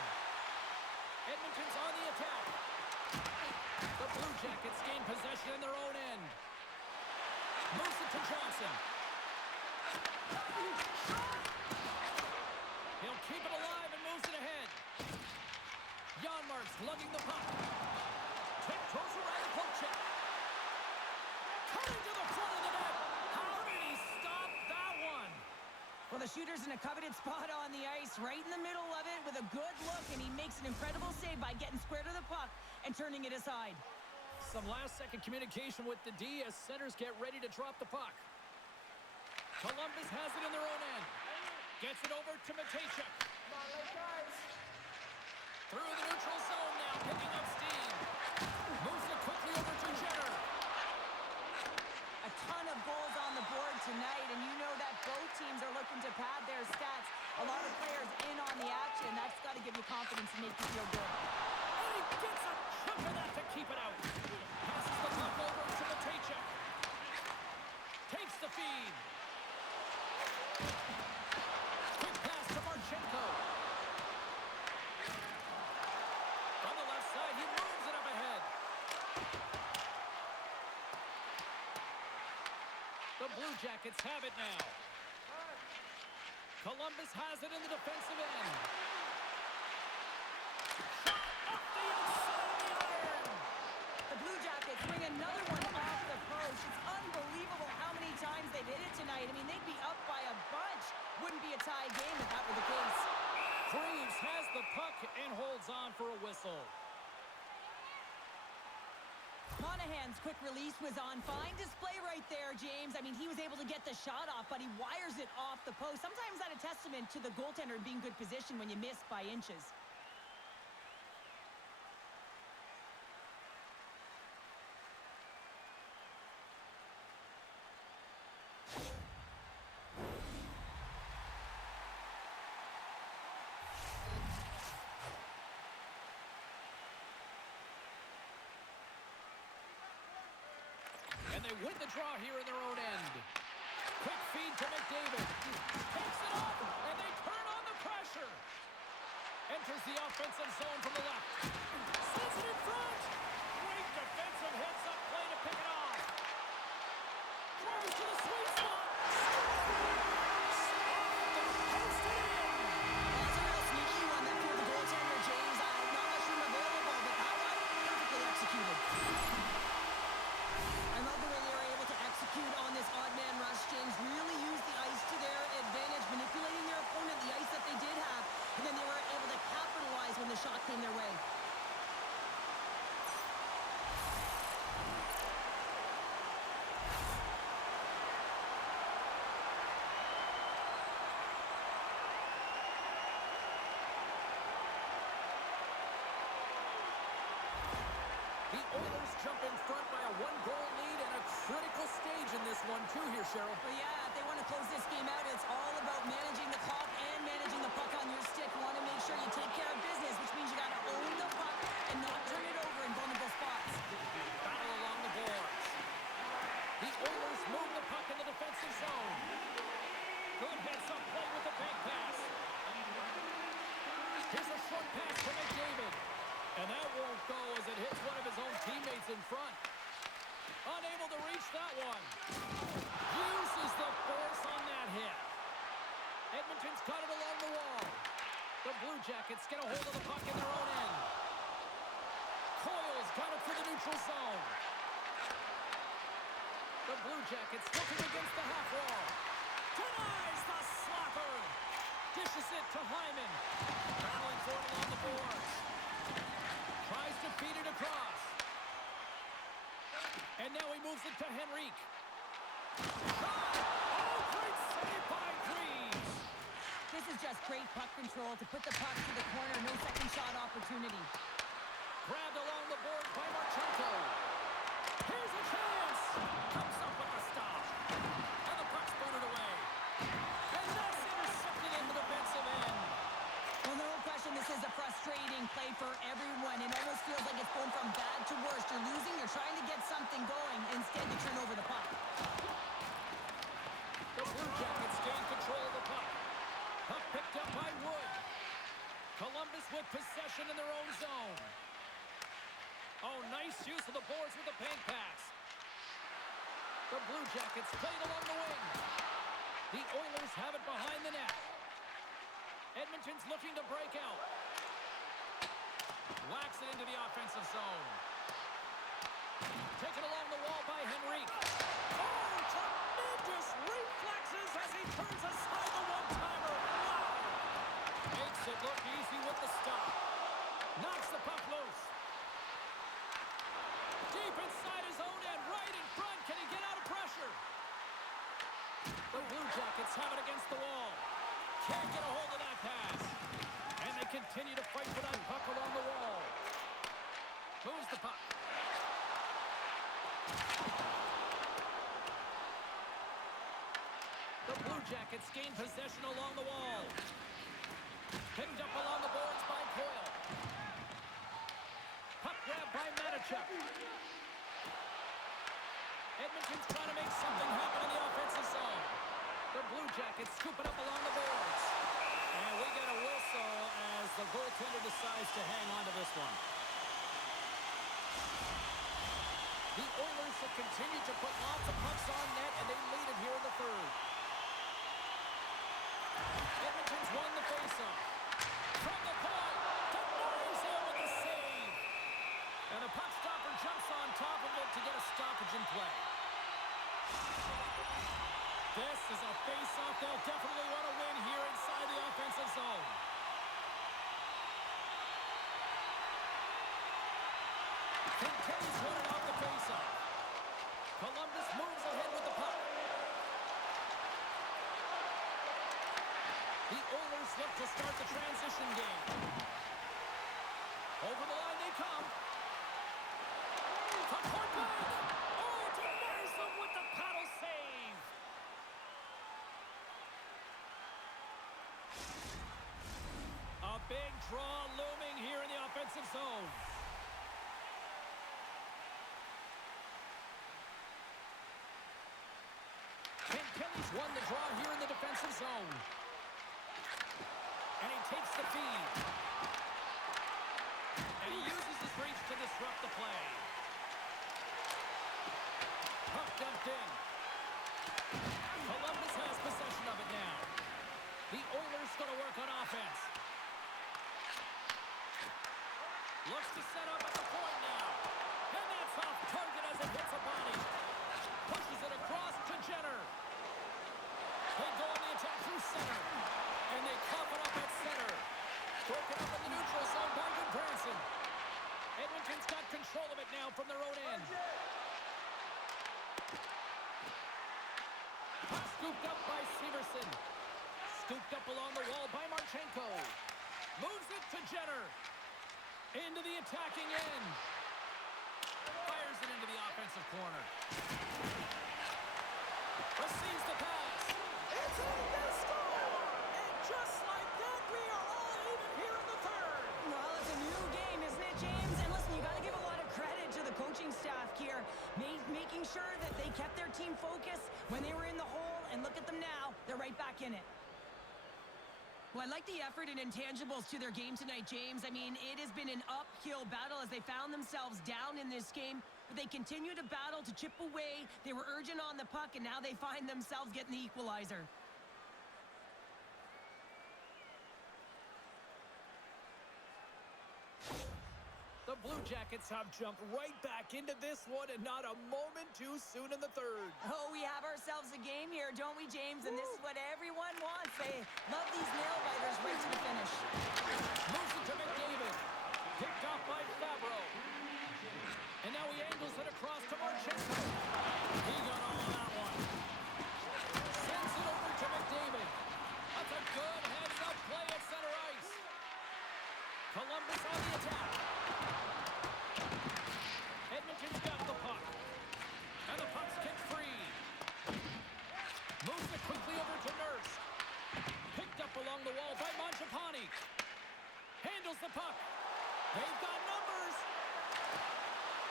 Edmonton's on the attack. The Blue Jackets gain possession in their own end. Moves it to Johnson. He'll keep it alive and moves it ahead. Janmark's lugging the puck. Tiptoes around the poke check. Cutting to the front of the net. How did he stop that one? Well, the shooter's in a coveted spot on the ice, right in the middle of it with a good look, and he makes an incredible save by getting square to the puck and turning it aside. Some last-second communication with the D as centers get ready to drop the puck. Columbus has it in their own end. Gets it over to Matejchuk. Through the neutral zone now, picking up steam. Moves it quickly over to Jenner. A ton of goals on the board tonight, and you know that both teams are looking to pad their stats. A lot of players in on the action. That's got to give you confidence and make you feel good. And he gets a chunk of that to keep it out. Passes the puck over to Matejchuk. Takes the feed. Quick pass to Marchenko. On the left side, he moves it up ahead. The Blue Jackets have it now. Columbus has it in the defensive end. Shot off the outside of the iron. The Blue Jackets bring another one off the post. It's unbelievable how many times they've hit it tonight. I mean, they'd be up by a bunch. Wouldn't be a tie game if that were the case. Greaves has the puck and holds on for a whistle. Monahan's quick release was on. Fine display right there, James. I mean, he was able to get the shot off, but he wires it off the post. Sometimes that's a testament to the goaltender being good position when you miss by inches. And they win the draw here in their own end. Quick feed to McDavid. Takes it off, and they turn on the pressure. Enters the offensive zone from the left. Sends it in front. Great defensive heads-up play to pick it off. Throws to the sweet spot. On this odd man rush, James really used the ice to their advantage, manipulating their opponent, the ice that they did have, and then they were able to capitalize when the shot came their way. The Oilers jump in front by a one-goal lead and a critical stage in this one, too, here, Cheryl. But yeah, if they want to close this game out, it's all about managing the clock and managing the puck on your stick. You want to make sure you take care of business, which means you got to own the puck and not turn it over in vulnerable spots. Battle along the boards. The Oilers move the puck in the defensive zone. Good heads-up play with the bank pass. Here's a short pass to McDavid. And that won't go as it hits one of his own teammates in front. Unable to reach that one. Uses the force on that hit. Edmonton's got it along the wall. The Blue Jackets get a hold of the puck in their own end. Coyle's got it to the neutral zone. The Blue Jackets looking against the half wall. Denies the slapper. Dishes it to Hyman. Battling for it along the boards. Tries to feed it across. And now he moves it to Henrique. Shot! Oh, great save by Greaves! This is just great puck control to put the puck to the corner. No second shot opportunity. Grabbed along the boards by Marchenko. Here's a chance! Comes up with the stop. And the puck's booted away. And that's intercepted in the defensive end. Well, no question, this is a frustrating play for everyone. It almost feels like it's going from bad to worse. You're losing, you're trying to get something going. Instead, you turn over the puck. The Blue Jackets gain control of the puck. Puck picked up by Wood. Columbus with possession in their own zone. Oh, nice use of the boards with the bank pass. The Blue Jackets played along the wing. The Oilers have it behind the net. Edmonton's looking to break out. Whacks it into the offensive zone. Taken along the wall by Henrique. Oh, tremendous reflexes as he turns aside the one-timer. Wow! Makes it look easy with the stop. Knocks the puck loose. Deep inside his own end, right in front. Can he get out of pressure? The Blue Jackets have it against the wall. Can't get a hold of that pass. And they continue to fight for that puck along the wall. Moves the puck. The Blue Jackets gain possession along the wall. Picked up along the boards by Coyle. Puck grab by Manichuk. Edmonton's trying to make something happen in the offensive zone. The Blue Jackets scoop it up along the boards. And we get a whistle as the goaltender decides to hang on to this one. The Oilers have continued to put lots of pucks on net, and they lead it here in the third. Edmonton's won the faceoff. From the point, denies it with the save. And the puck stopper jumps on top of it to get a stoppage in play. This is a face-off they'll definitely want to win here inside the offensive zone. Continues winning off the face-off. Columbus moves ahead with the puck. The Oilers look to start the transition game. Over the line they come. From point blank. Oh, denies them with the paddle save. A big draw looming here in the offensive zone. He's won the draw here in the defensive zone. And he takes the feed. And he uses his reach to disrupt the play. Puck dumped in. Columbus has possession of it now. The Oilers going to work on offense. Looks to set up at the point now. And that's off target as it hits a body. Pushes it across to Jenner. They go on the attack through center. And they cough it up at center. Broken up in the neutral zone by Goodbranson. Edmonton's got control of it now from their own end. Scooped up by Severson. Scooped up along the wall by Marchenko. Moves it to Jenner. Into the attacking end. Fires it into the offensive corner. Receives the pass. It's in the score! And just like that, we are all even here in the third. Well, it's a new game, isn't it, James? And listen, you got to give a lot of credit to the coaching staff here, making sure that they kept their team focused when they were in the hole, and look at them now. They're right back in it. Well, I like the effort and intangibles to their game tonight, James. I mean, it has been an uphill battle as they found themselves down in this game, but they continue to battle to chip away. They were urgent on the puck, and now they find themselves getting the equalizer. The Blue Jackets have jumped right back into this one, and not a moment too soon in the third. Oh, we have ourselves a game here, don't we, James? And this is what everyone wants. They love these nail-biters right to the finish. Moves it to McDavid. Picked off by Fabro. And now he angles it across to Marchenko. He got all on that one. Sends it over to McDavid. That's a good heads-up play at center ice. Columbus on the attack. Edmonton's got the puck. And the puck's kicked free. Moves it quickly over to Nurse. Picked up along the wall by Mangiapane. Handles the puck. They've got numbers.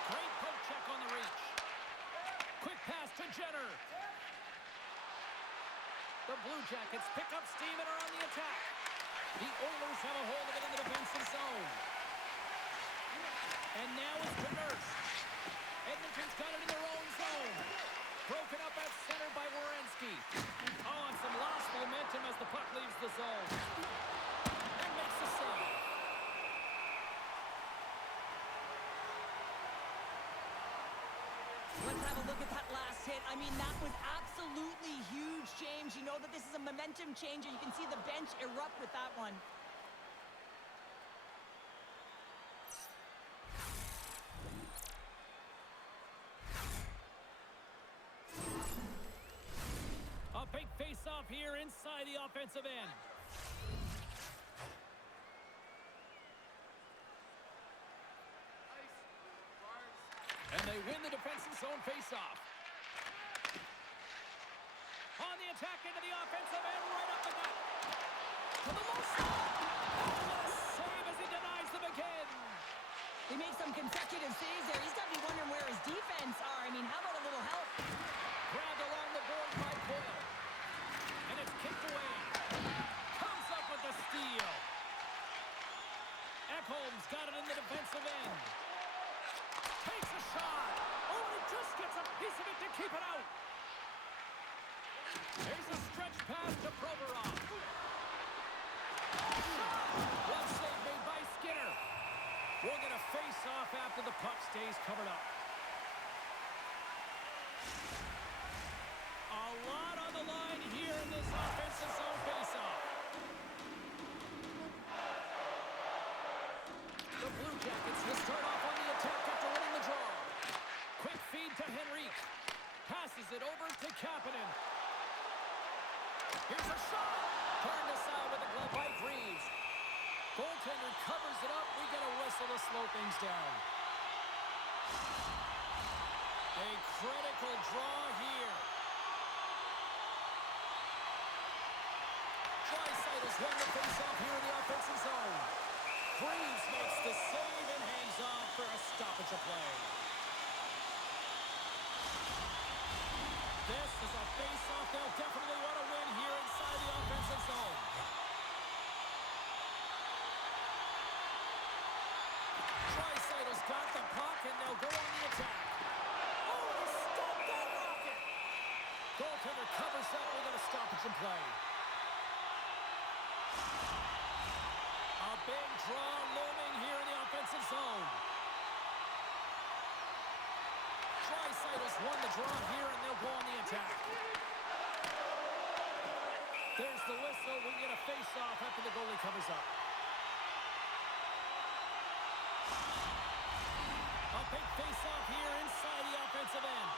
Great poke check on the reach. Quick pass to Jenner. The Blue Jackets pick up steam and are on the attack. The Oilers have a hold of it in the defensive zone. And now it's to Nurse. Edmonton's got it in their own zone. Broken up at center by Werenski. Oh, and some lost momentum as the puck leaves the zone. And makes the save. Let's have a look at that last hit. I mean, that was absolutely huge, James. You know that this is a momentum changer. You can see the bench erupt with that one. A big face-off here inside the offensive end. And they win the defensive zone face-off. On the attack into the offensive end, right up the gut. To the low slot. Oh, what a save as he denies them again. They made some consecutive saves there. He's got to be wondering where his defense are. I mean, how about a little help? Grabbed along the board by Coyle. And it's kicked away. Comes up with the steal. Ekholm's got it in the defensive end. Takes a shot. Oh, and he just gets a piece of it to keep it out. Here's a stretch pass to Provorov. One save made by Skinner. We'll get a face-off after the puck stays covered up. A lot on the line here in this offensive zone face-off. The Blue Jackets will start off on the attack after winning the draw. Quick feed to Henrique. Passes it over to Kapanen. Here's a shot. Turned aside with a glove by Greaves. Goaltender covers it up. We get a whistle to slow things down. A critical draw here. Draisaitl won the face-off here in the offensive zone. Greaves makes the save and hangs off for a stoppage of play. This is a face-off they'll definitely action play. A big draw looming here in the offensive zone. Draisaitl won the draw here, and they'll go on the attack. There's the whistle. We get a face-off after the goalie covers up. A big face-off here inside the offensive end.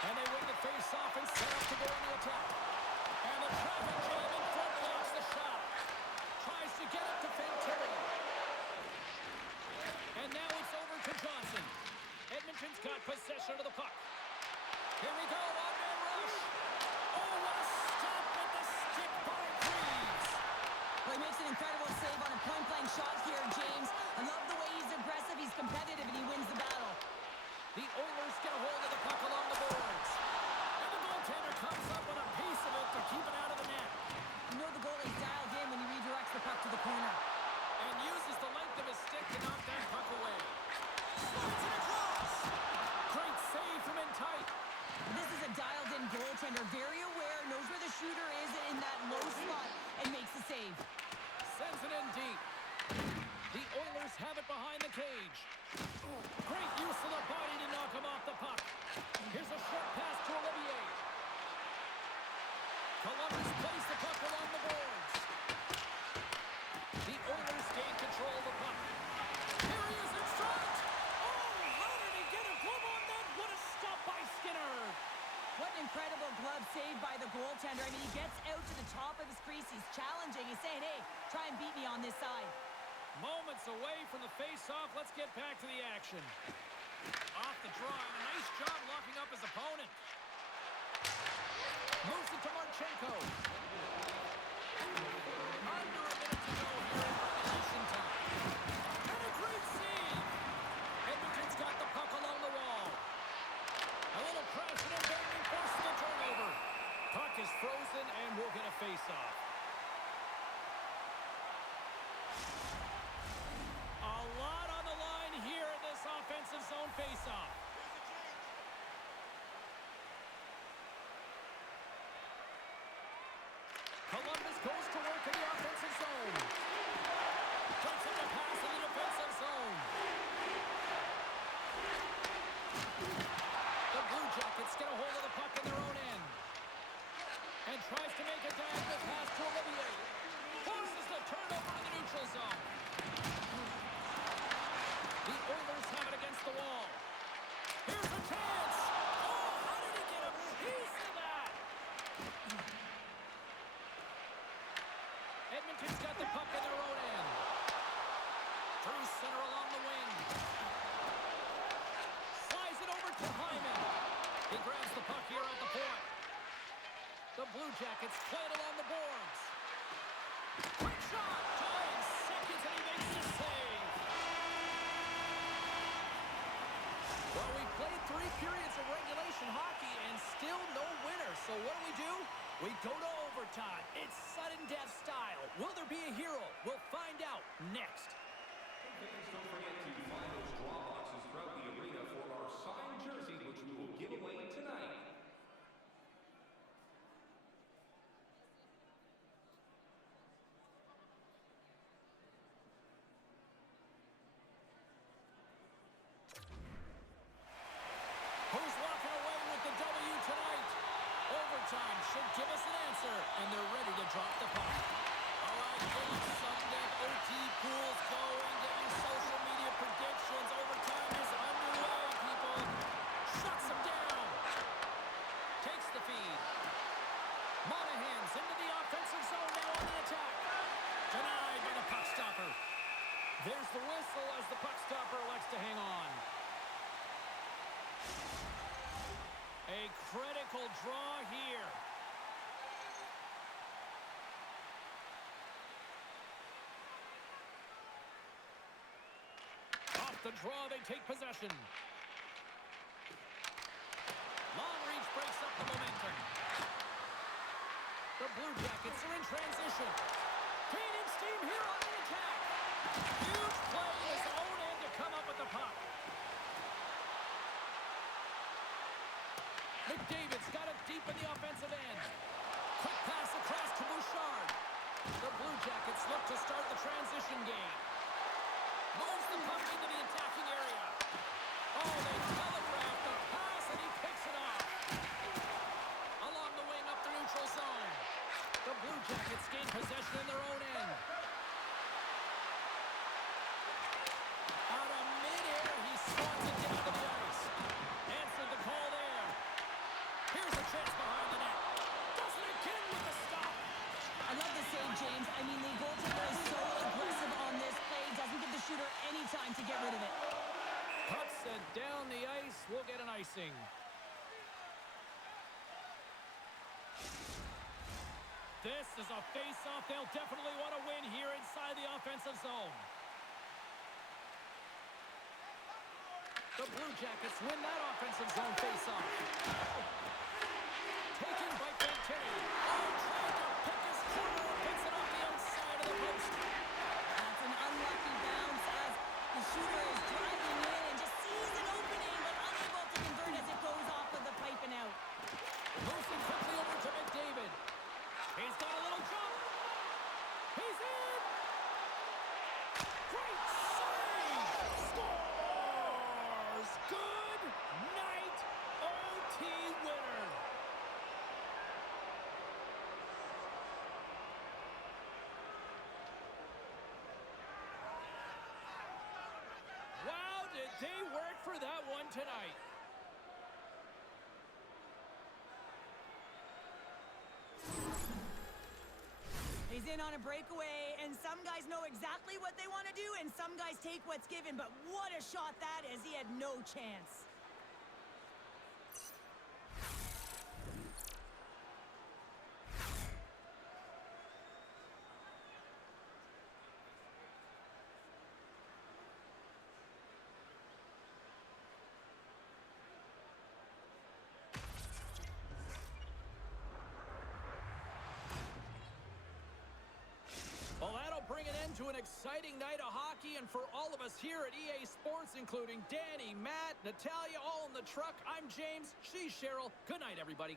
And they win the face-off and set up to go on the attack. And the traffic jam in front blocks the shot. Tries to get it to Fantilli. And now it's over to Johnson. Edmonton's got possession of the puck. Here we go, one-man rush. Oh, what a stop with the stick by Freeze. Well, he makes an incredible save on a point-blank shot here, James. I love the way he's aggressive, he's competitive, and he wins the battle. The Oilers get a hold of the puck along the boards. And the goaltender comes up with a piece of it to keep it out of the net. You know the goalie's dialed in when he redirects the puck to the corner. And uses the length of his stick to knock that puck away. Slides it across. Great save from in tight. This is a dialed-in goaltender, very aware, knows where the shooter is in that low slot, and makes the save. Sends it in deep. The Oilers have it behind the cage. Great use of the body to knock him off the puck. Here's a short pass to Olivier. Columbus plays the puck along the boards. The Oilers gain control of the puck. Here he is in front. Oh, how did he get a glove on that? What a stop by Skinner. What an incredible glove save by the goaltender. I mean, he gets out to the top of his crease. He's challenging. He's saying, hey, try and beat me on this side. Moments away from the face-off. Let's get back to the action. Off the draw, and a nice job locking up his opponent. Moves it to Marchenko. Under a minute to go here in regulation time. And a great save. Edmonton's got the puck along the wall. A little crashing and banging forces the turnover. Puck is frozen, and we'll get a face-off. A lot on the line here in this offensive zone face-off. Columbus goes to work in the offensive zone. Takes him to pass in the defensive zone. The Blue Jackets get a hold of the puck in their own end. And tries to make a diagonal pass to Olivier. Forces the turnover in the neutral zone. The Oilers have it against the wall. Here's a chance. Oh, how did he get a piece of that? Edmonton's got the puck in their own end. Through center along the wing. Slides it over to Hyman. He grabs the puck here at the point. The Blue Jackets play it along the boards. Quick shot. 9 seconds and he makes the save. Well, we played 3 periods of regulation hockey and still no winner. So what do? We go to overtime. It's sudden death style. Will there be a hero? We'll find out next. Fans, don't forget to find those draw boxes throughout the arena for our signed jersey, which we will give away tonight. Who's walking away with the W tonight? Overtime should give us an answer, and they're ready to drop the puck. All right, get your Sunday OT pools going, get your social media predictions. Overtime is underway, people. Shuts them down. Takes the feed. Monahan's into the offensive zone now on the attack. Denied by the puck stopper. There's the whistle as the puck stopper elects to hang on. A critical draw here. Off the draw, they take possession. Long reach breaks up the momentum. The Blue Jackets are in transition. Gaining steam here on the attack. Huge play in his own end to come up with the puck. McDavid's got it deep in the offensive end. Quick pass across to Bouchard. The Blue Jackets look to start the transition game. Moves the puck into the attacking area. Oh, they telegraphed the pass, and he picks it off. Along the wing up the neutral zone. The Blue Jackets gain possession in their own end. Out of midair, he swats it down to the ice. Answered the call there. Here's a chance behind the net. Does it again with the stop. I love the save, James. I mean, the goaltender is so aggressive on this play. Doesn't give the shooter any time to get rid of it. Puts it down the ice. We'll get an icing. This is a face-off they'll definitely want to win here inside the offensive zone. The Blue Jackets win that offensive zone face-off. Taken by Fantilli. Oh, trying to pick his corner. Picks it off the outside of the post. That's an unlucky bounce as the shooter is driving in and just sees an opening but unable to convert as it goes off of the pipe and out. Moving quickly over to McDavid. He's got a little jump. He's in. Great save. Scores. Good night. OT winner. Wow, did they work for that one tonight. He's in on a breakaway, and some guys know exactly what they want to do, and some guys take what's given, but what a shot that is. He had no chance. Well, that'll bring an end to an exciting night of hockey, and for all of us here at EA Sports, including Danny, Matt, Natalia, all in the truck, I'm James, she's Cheryl. Good night, everybody.